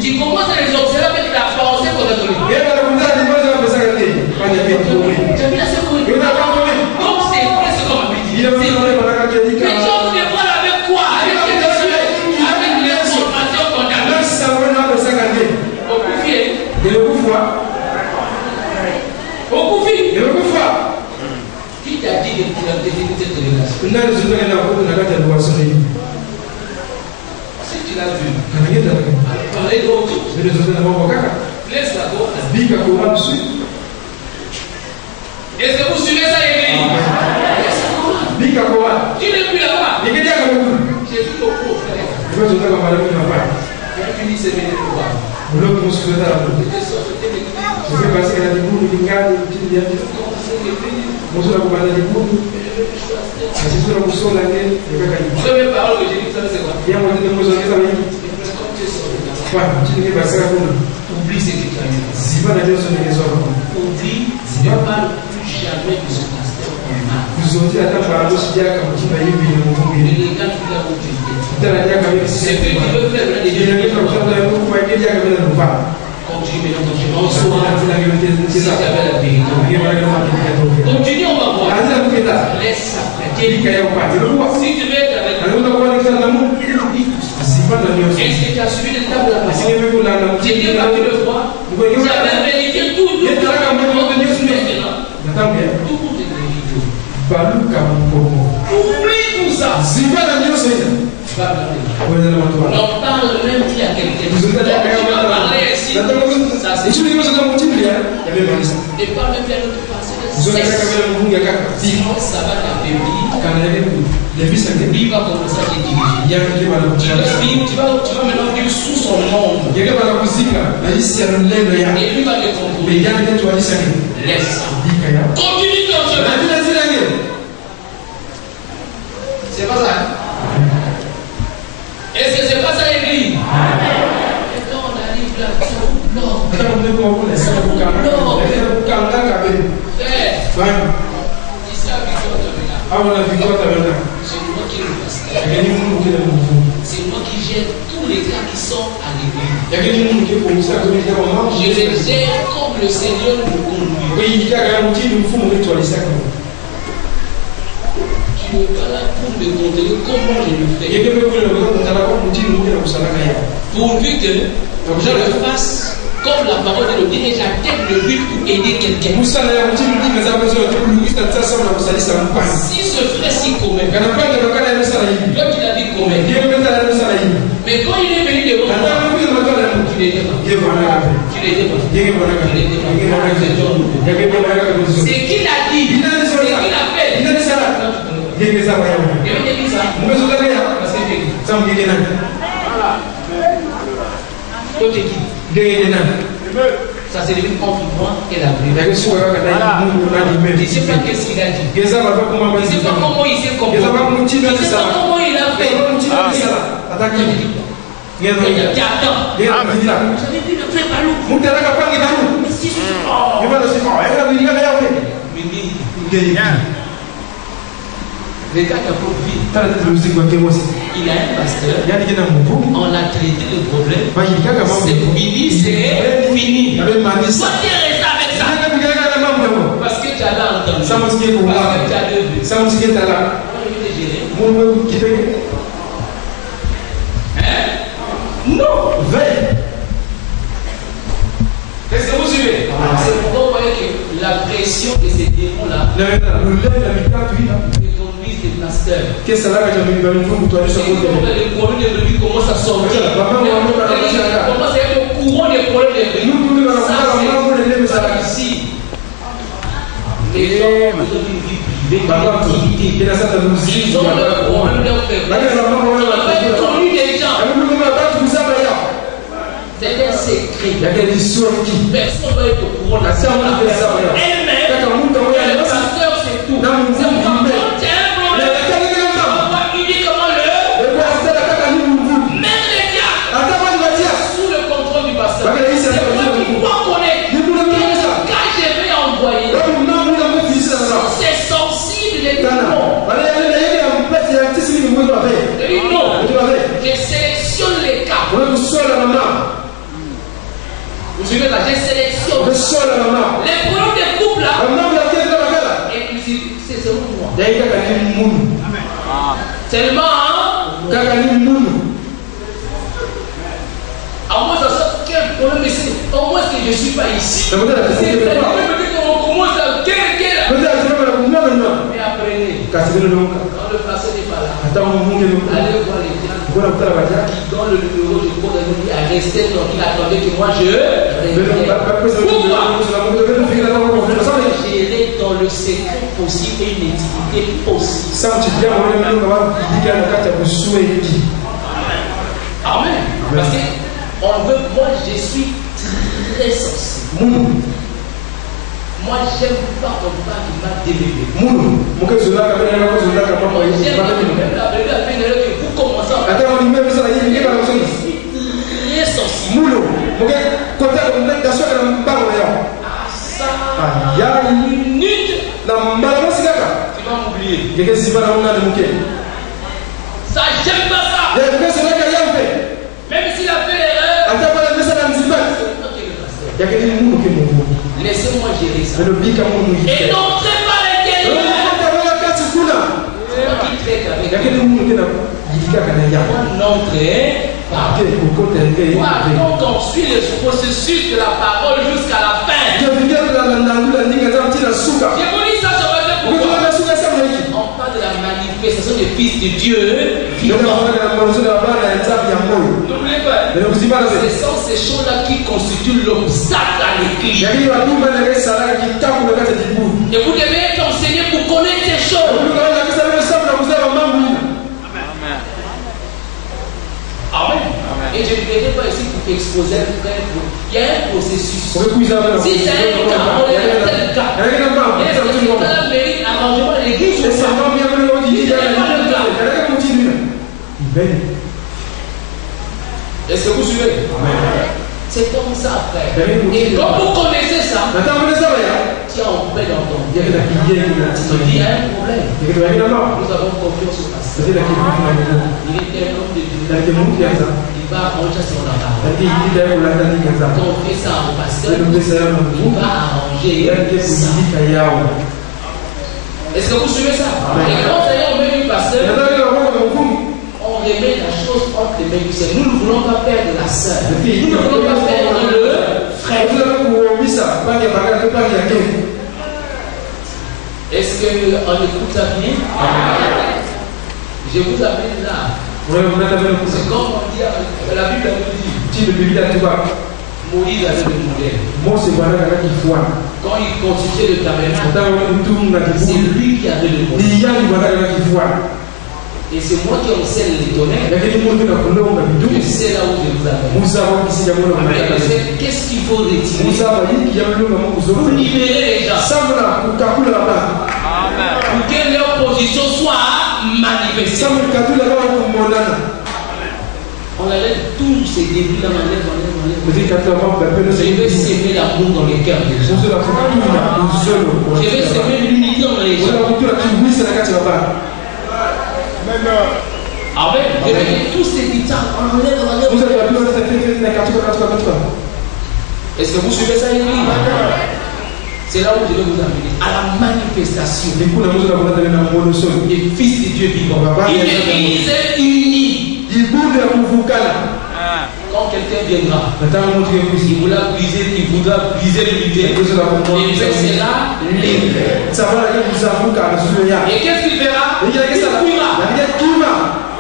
Tu commences à les observer avec ta pensée pour la donner. Mais tu vas avec quoi? Avec les informations qu'on a. Au Koufi. Qui t'a dit de cette relation? Si tu l'as vu, parlez d'autres. Laisse la voix. Est-ce que vous suivez ça, Élie? Tu n'es plus là-bas. J'ai vu ton pauvre frère. Il a fini ses métiers pour voir. Oublie ce que tu as dit. Oublie, ne parle plus jamais de ce pasteur. C'est que tu veux faire continue, on saura si tu avais la vérité. Continue, on va voir. Laisse ça. Si tu veux être avec nous, est-ce que tu as suivi les tables là-bas? Tu étais parti le voir. Tu avais vérifié tout. Tout le monde est vérité. Oublie tout ça. On parle même qu'il y a quelqu'un. Tu vas parler ici. Ça c'est. Et pas même faire l'autre passé. Sinon ça va t'affaiblir. Lui va commencer à te diriger. Tu vas maintenant vivre sous son ombre. Et lui va te contrôler. Laisse. Continue ton chemin. C'est pas ça. Est-ce que c'est pas ça l'église? Et quand on arrive là-dessus, non. C'est moi qui le pasteur. C'est moi qui gère tous les gars qui sont à l'église. Je les gère comme le Seigneur me conduit. Tu n'es pas là pour me contrôler comment je le fais. Pourvu que je le fasse comme la parole de Dieu et j'attends le but pour aider quelqu'un. Si ce frère-ci commet, l'autre il a dit commet. Mais quand il est venu devant moi, tu n'étais pas. C'est qu'il a dit, c'est qu'il a fait. Il a dit ça. Ça c'est devenu entre moi et la prière. Je ne sais pas qu'est-ce qu'il a dit. Je ne sais pas comment il s'est comporté. Je ne sais pas comment il a fait. Attends. J'avais vu le frère Balou. Le gars qui a pour vie, il a un pasteur, on a traité le problème, c'est fini, c'est fini. Toi tu es resté avec ça. Parce que tu as là entendu. Parce que tu as deux vues. Non. Est-ce que vous suivez? C'est pourquoi vous voyez que la pression de ces démons-là des pasteurs. Qu'est-ce que ça va le problème de vie commence à sortir. Commence à être au courant des problèmes de vie. Ça c'est ici. Les gens ont une vie privée, ils ont leur problème, leur faiblesse. On avait connu des gens. C'est un secret. Personne ne va être au courant de ça. Elle-même, le pasteur c'est tout. C'est pourquoi je sélectionne les cas. Vous suivez là, je sélectionne les problèmes de couple là. Et puis c'est seulement moi. Seulement à moins ça sort quel problème, mais c'est au moins que je ne suis pas ici. C'est vrai, on commence à mais apprenez. Quand le pasteur n'est pas là, allez voir les gens qui donnent le numéro de code à rester donc il attendait que moi je pourquoi gérer dans le secret possible et une intimité possible. Amen. Parce que on veut, moi je suis très sensible. Moi, j'aime pas qu'on parle qui m'a délégué. Vous commencez à faire très sensible. Une minute, tu vas m'oublier. Ça, j'aime pas ça. Même s'il a fait l'erreur, laissez-moi gérer ça. Et n'entrez pas à l'intérieur. C'est moi qui traite avec vous. N'entrez pas. Donc on suit le processus de la parole jusqu'à la fin. Je vous dis ça, ça va être pourquoi on parle de la manifestation des fils de Dieu vivants. N'oubliez pas. Ce sont ces choses-là qui constituent l'obstacle à l'église. Et vous devez être enseigné pour connaître ces choses. Amen. Et je ne viendrai pas ici pour exposer un frère. Il y a un processus. Si c'est un cas, on est dans tel cas. Est-ce que ce cas mérite arrangement à l'église ou pas? Si ce n'est pas le cas. Est-ce que vous suivez? C'est comme ça après. Et quand vous connaissez ça, tu as en paix dans ton vie. Tu dis, il y a un problème. Nous avons confiance au pasteur. Il était un homme de Dieu. Il va arranger son affaire. Quand on fait ça au pasteur, il va arranger ça. Est-ce que vous suivez ça? Et quand on met du pasteur, on remet la chose entre les mains du Seigneur. Nous ne voulons pas perdre la sœur. Nous ne voulons pas perdre le frère. Est-ce qu'on écoute ça bien? Je vous amène là. C'est comme on dit, la Bible nous dit, Moïse avait le modèle. Quand il constituait le tabernacle, c'est lui qui avait le modèle. Et c'est moi qui enseigne les tonnerres. Je sais là où je vous amène. Qu'est-ce qu'il faut retirer? Pour libérer les gens. Pour que leur position soit manifestée. On allait tous ces débuts là, je vais s'aimer l'amour dans les cœurs des gens. Je vais s'aimer l'unité dans les gens. Amen. Je vais dire tous ces détails. Est-ce que vous suivez ça, l'église? C'est là où je vais vous amener à la manifestation des fils de Dieu vivant. Une église unie. Quand quelqu'un viendra, il voudra briser l'unité. Et c'est là et qu'est-ce qu'il verra? Il fuira.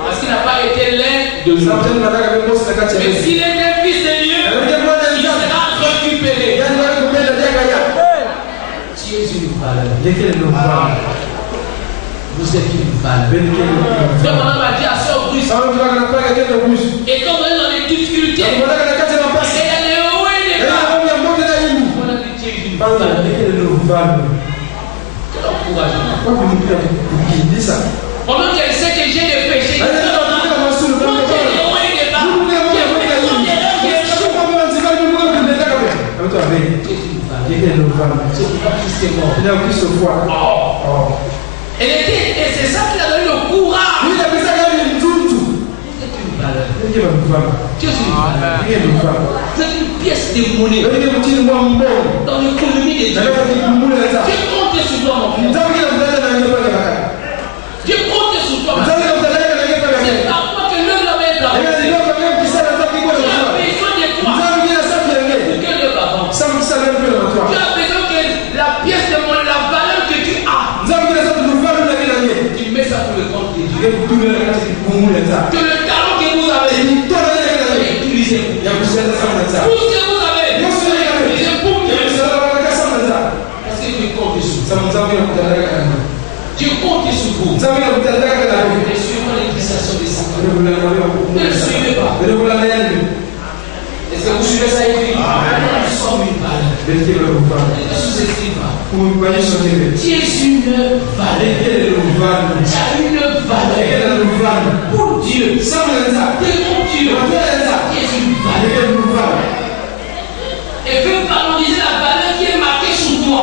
Parce qu'il n'a pas été l'un de nous. Mais s'il est un fils de Dieu, il sera récupéré. Tu es une valeur. Vous êtes une valeur. Frère Madame a dit à Sœur Bruce. Et quand vous êtes dans les difficultés, et il y a les hauts et les bas, on a dit tu es une valeur. Quel encouragement. Pendant qu'elle sait que j'ai des péchés, quand j'ai les hauts et les bas, c'est mort. Et c'est ça qui a donné le courage. Tu es une valeur. Tu es une valeur. C'est une pièce de monnaie dans l'économie de Dieu. Dieu compte sur toi, mon frère. Dieu compte sur toi. C'est par toi que l'œuvre va être là. Tu as besoin de toi pour que l'œuvre avance. Tu as besoin que la pièce de monnaie, la valeur que tu as, tu mets ça pour le compte de Dieu. Que le talent que vous avez, utilisez pour Dieu. Tout ce que vous avez, utilisez pour Dieu. Parce que Dieu compte sur vous. Dieu compte sur vous. Ne suivez pas l'explication des Satan. Ne le suivez pas. Est-ce que vous suivez ça, écrit? Nous sommes une valeur. Ne sous-estime pas. Tu es une valeur. Tu as une valeur pour Dieu. Tu es pour Dieu. Tu es une valeur. Et veux valoriser la valeur qui est marquée sur toi.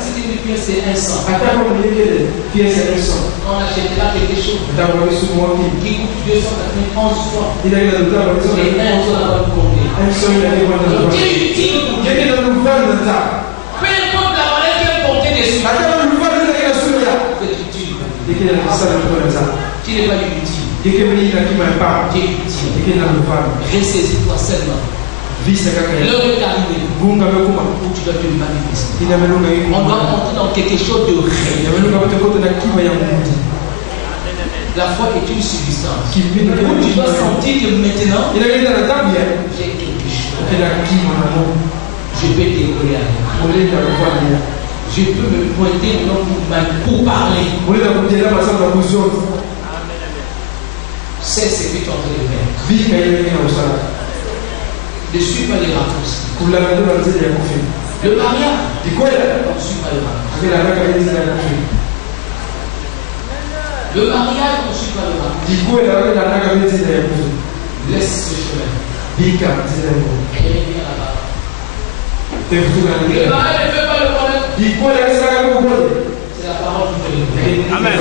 C'est une pièce, c'est un sang. Quand on achètera quelque chose qui coûte 291 fois, et un seul va vous compter. Donc tu es utile pour Dieu. Peu importe la valeur qui est portée dessus. Vous êtes utile. Tu n'es pas inutile. Tu es utile. Ressaisis-toi seulement. L'heure est arrivée où tu dois te manifester. On doit entrer dans quelque chose de réel. La foi est une substance. Tu dois sentir que maintenant, j'ai quelque chose. Je peux t'écouler. Je peux me pointer pour parler. C'est ce que tu es en train de faire. Ne suis pas les raccourcis. Le mariage, ne suis pas le raccourci. Le mariage, ne suis pas le raccourci. Laisse ce chemin. Et reviens là-bas. Le mariage ne fait pas le problème. C'est la parole qui te le. Amen.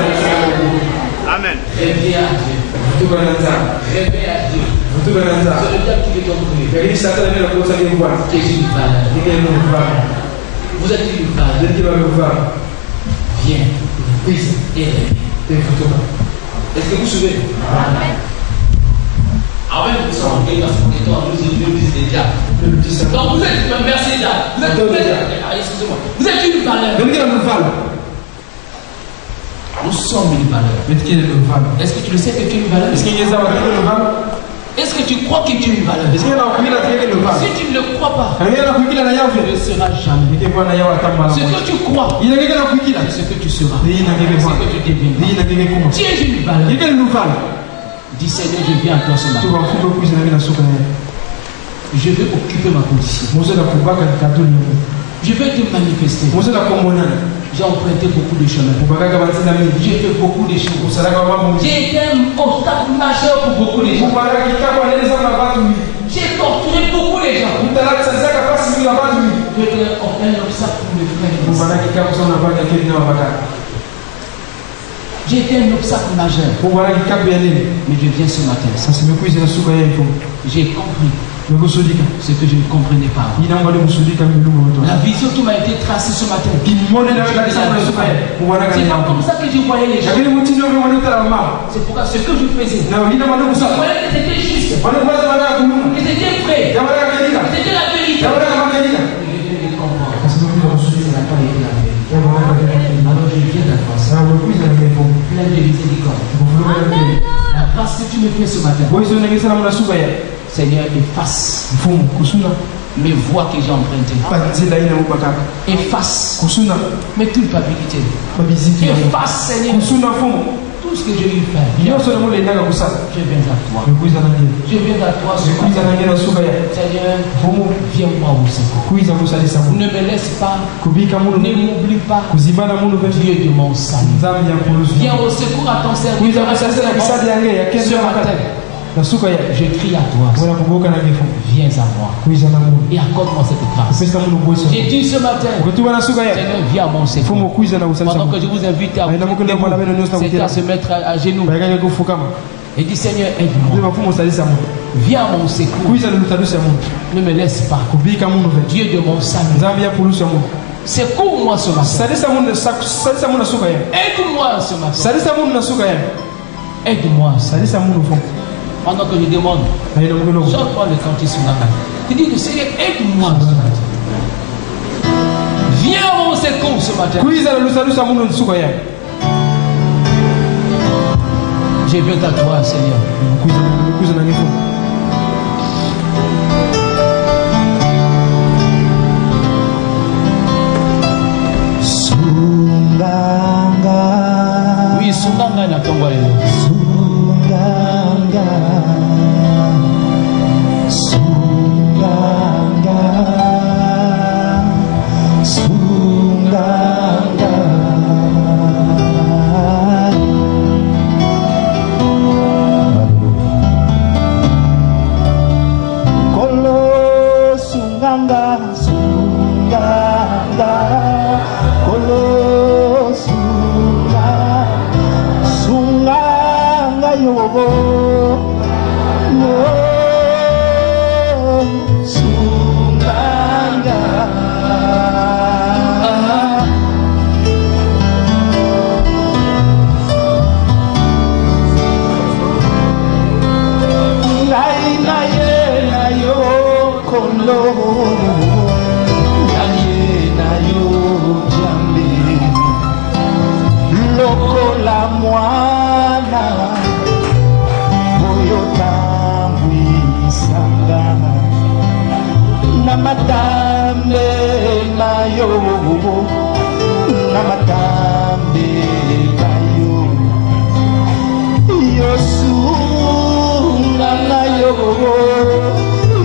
Amen. Reviens à Dieu. Reviens à Dieu. C'est le diable qui veut t'envoyer. Vous êtes une valeur. Viens. Et est-ce que vous suivez? Ah ouais, nous sommes en parce qu'on est en l'église des diables. Donc vous êtes, merci excusez-moi. Vous êtes une valeur. Nous sommes une valeur. Est-ce que tu le sais que tu es une valeur? Est-ce que tu crois que tu es une valeur? Si tu ne le crois pas, tu ne seras jamais. Ce que tu crois, c'est ce que tu seras. C'est ce que tu deviendras. Tu es une valeur. Dis Seigneur, je viens à toi ce matin. Je veux occuper ma position. Je veux te manifester. J'ai emprunté beaucoup de chemins. J'ai fait beaucoup de choses. J'ai été un obstacle majeur pour beaucoup de gens. J'ai torturé beaucoup de gens. J'ai été un obstacle pour mes frères. J'ai été un obstacle majeur. Mais je viens ce matin. J'ai compris ce que je ne comprenais pas. La vision qui m'a été tracée ce matin, c'est pas comme ça que je voyais les gens. C'est pourquoi ce que je faisais, je voyais que c'était juste, que c'était vrai, que c'était la vérité. Je viens de comprendre. Alors je viens d'avance, plein de miséricorde. La grâce que tu me fais ce matin, Seigneur, efface mes voies que j'ai empruntées. Efface mes culpabilités. Efface, Seigneur, tout ce que j'ai eu faire. Je viens à toi. Je viens à toi ce matin. Seigneur, viens-moi au secours. Ne me laisse pas. Ne m'oublie pas. Dieu de mon salut. Viens au secours à ton serviteur. Ce matin, je crie à toi. Viens à moi. Et accorde-moi cette grâce. J'ai dit ce matin, Seigneur, viens à mon secours. Pendant que je vous invite à se mettre à genoux et dis Seigneur, aide-moi. Viens à mon secours. Ne me laisse pas. Dieu de mon salut. Secours-moi ce matin. Aide-moi ce matin. Aide-moi. Pendant que je demande, sors-moi le cantique sur la main. Tu dis que Seigneur, aide-moi ce matin. Viens à mon secours ce matin. Je viens à toi, Seigneur. Oui, Sunganga na Tongo lelo. namatambe kayo yosunga nayo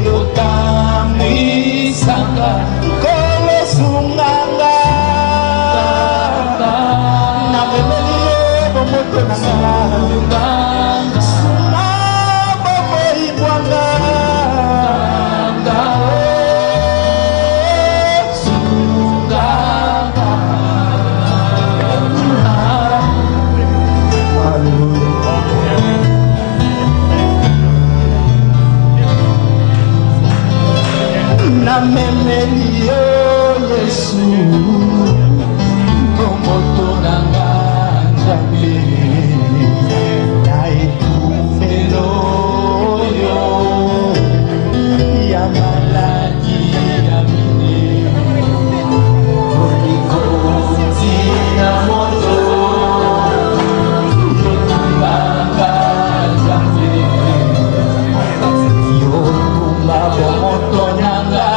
yotamwisanga kolosunganga namemeliye bomoto nanga sunga bomoi bwanga Namemelio Yesu Momoto nanga Nzambe Naetumelo yo Ya maladi ya mine Olikoti na moto Yotumanga Nzambe Yotumba moto nanga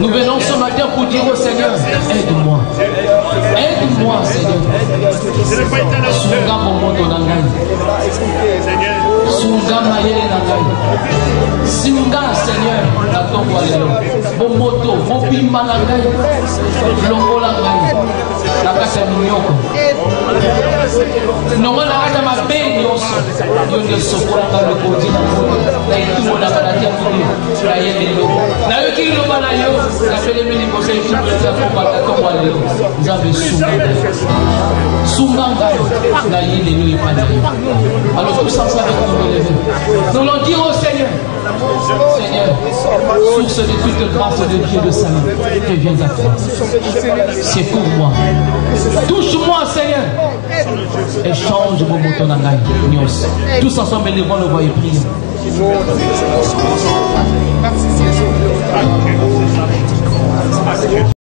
Nous venons ce matin pour dire au Seigneur, aide-moi. Aide-moi, Seigneur. Sunga momoto nangai. Sunga mayele nangai. Sunga, Seigneur, na tombo alelo. Momoto, mopimba nangai. Longola nangai. Nakasa minyoko. Nongola kata mabeni oso. Yonde sokola kalo kodi na moto. Na itumo na kalatia kudi. Na yende lo. Na yoki lo bana yo. Na fele mini kose itumo na tombo tombo alelo. Nzambe sunga. Sunga ngai. Na yende lo ipana. Alors tous ensemble avec nous, nous l'en dirons au Seigneur. Seigneur, source de toute grâce de Dieu de salut, que viens à toi. C'est pour moi. Touche-moi, Seigneur. Et change mon moton en aïe. Tous ensemble, élevons le voix et prions.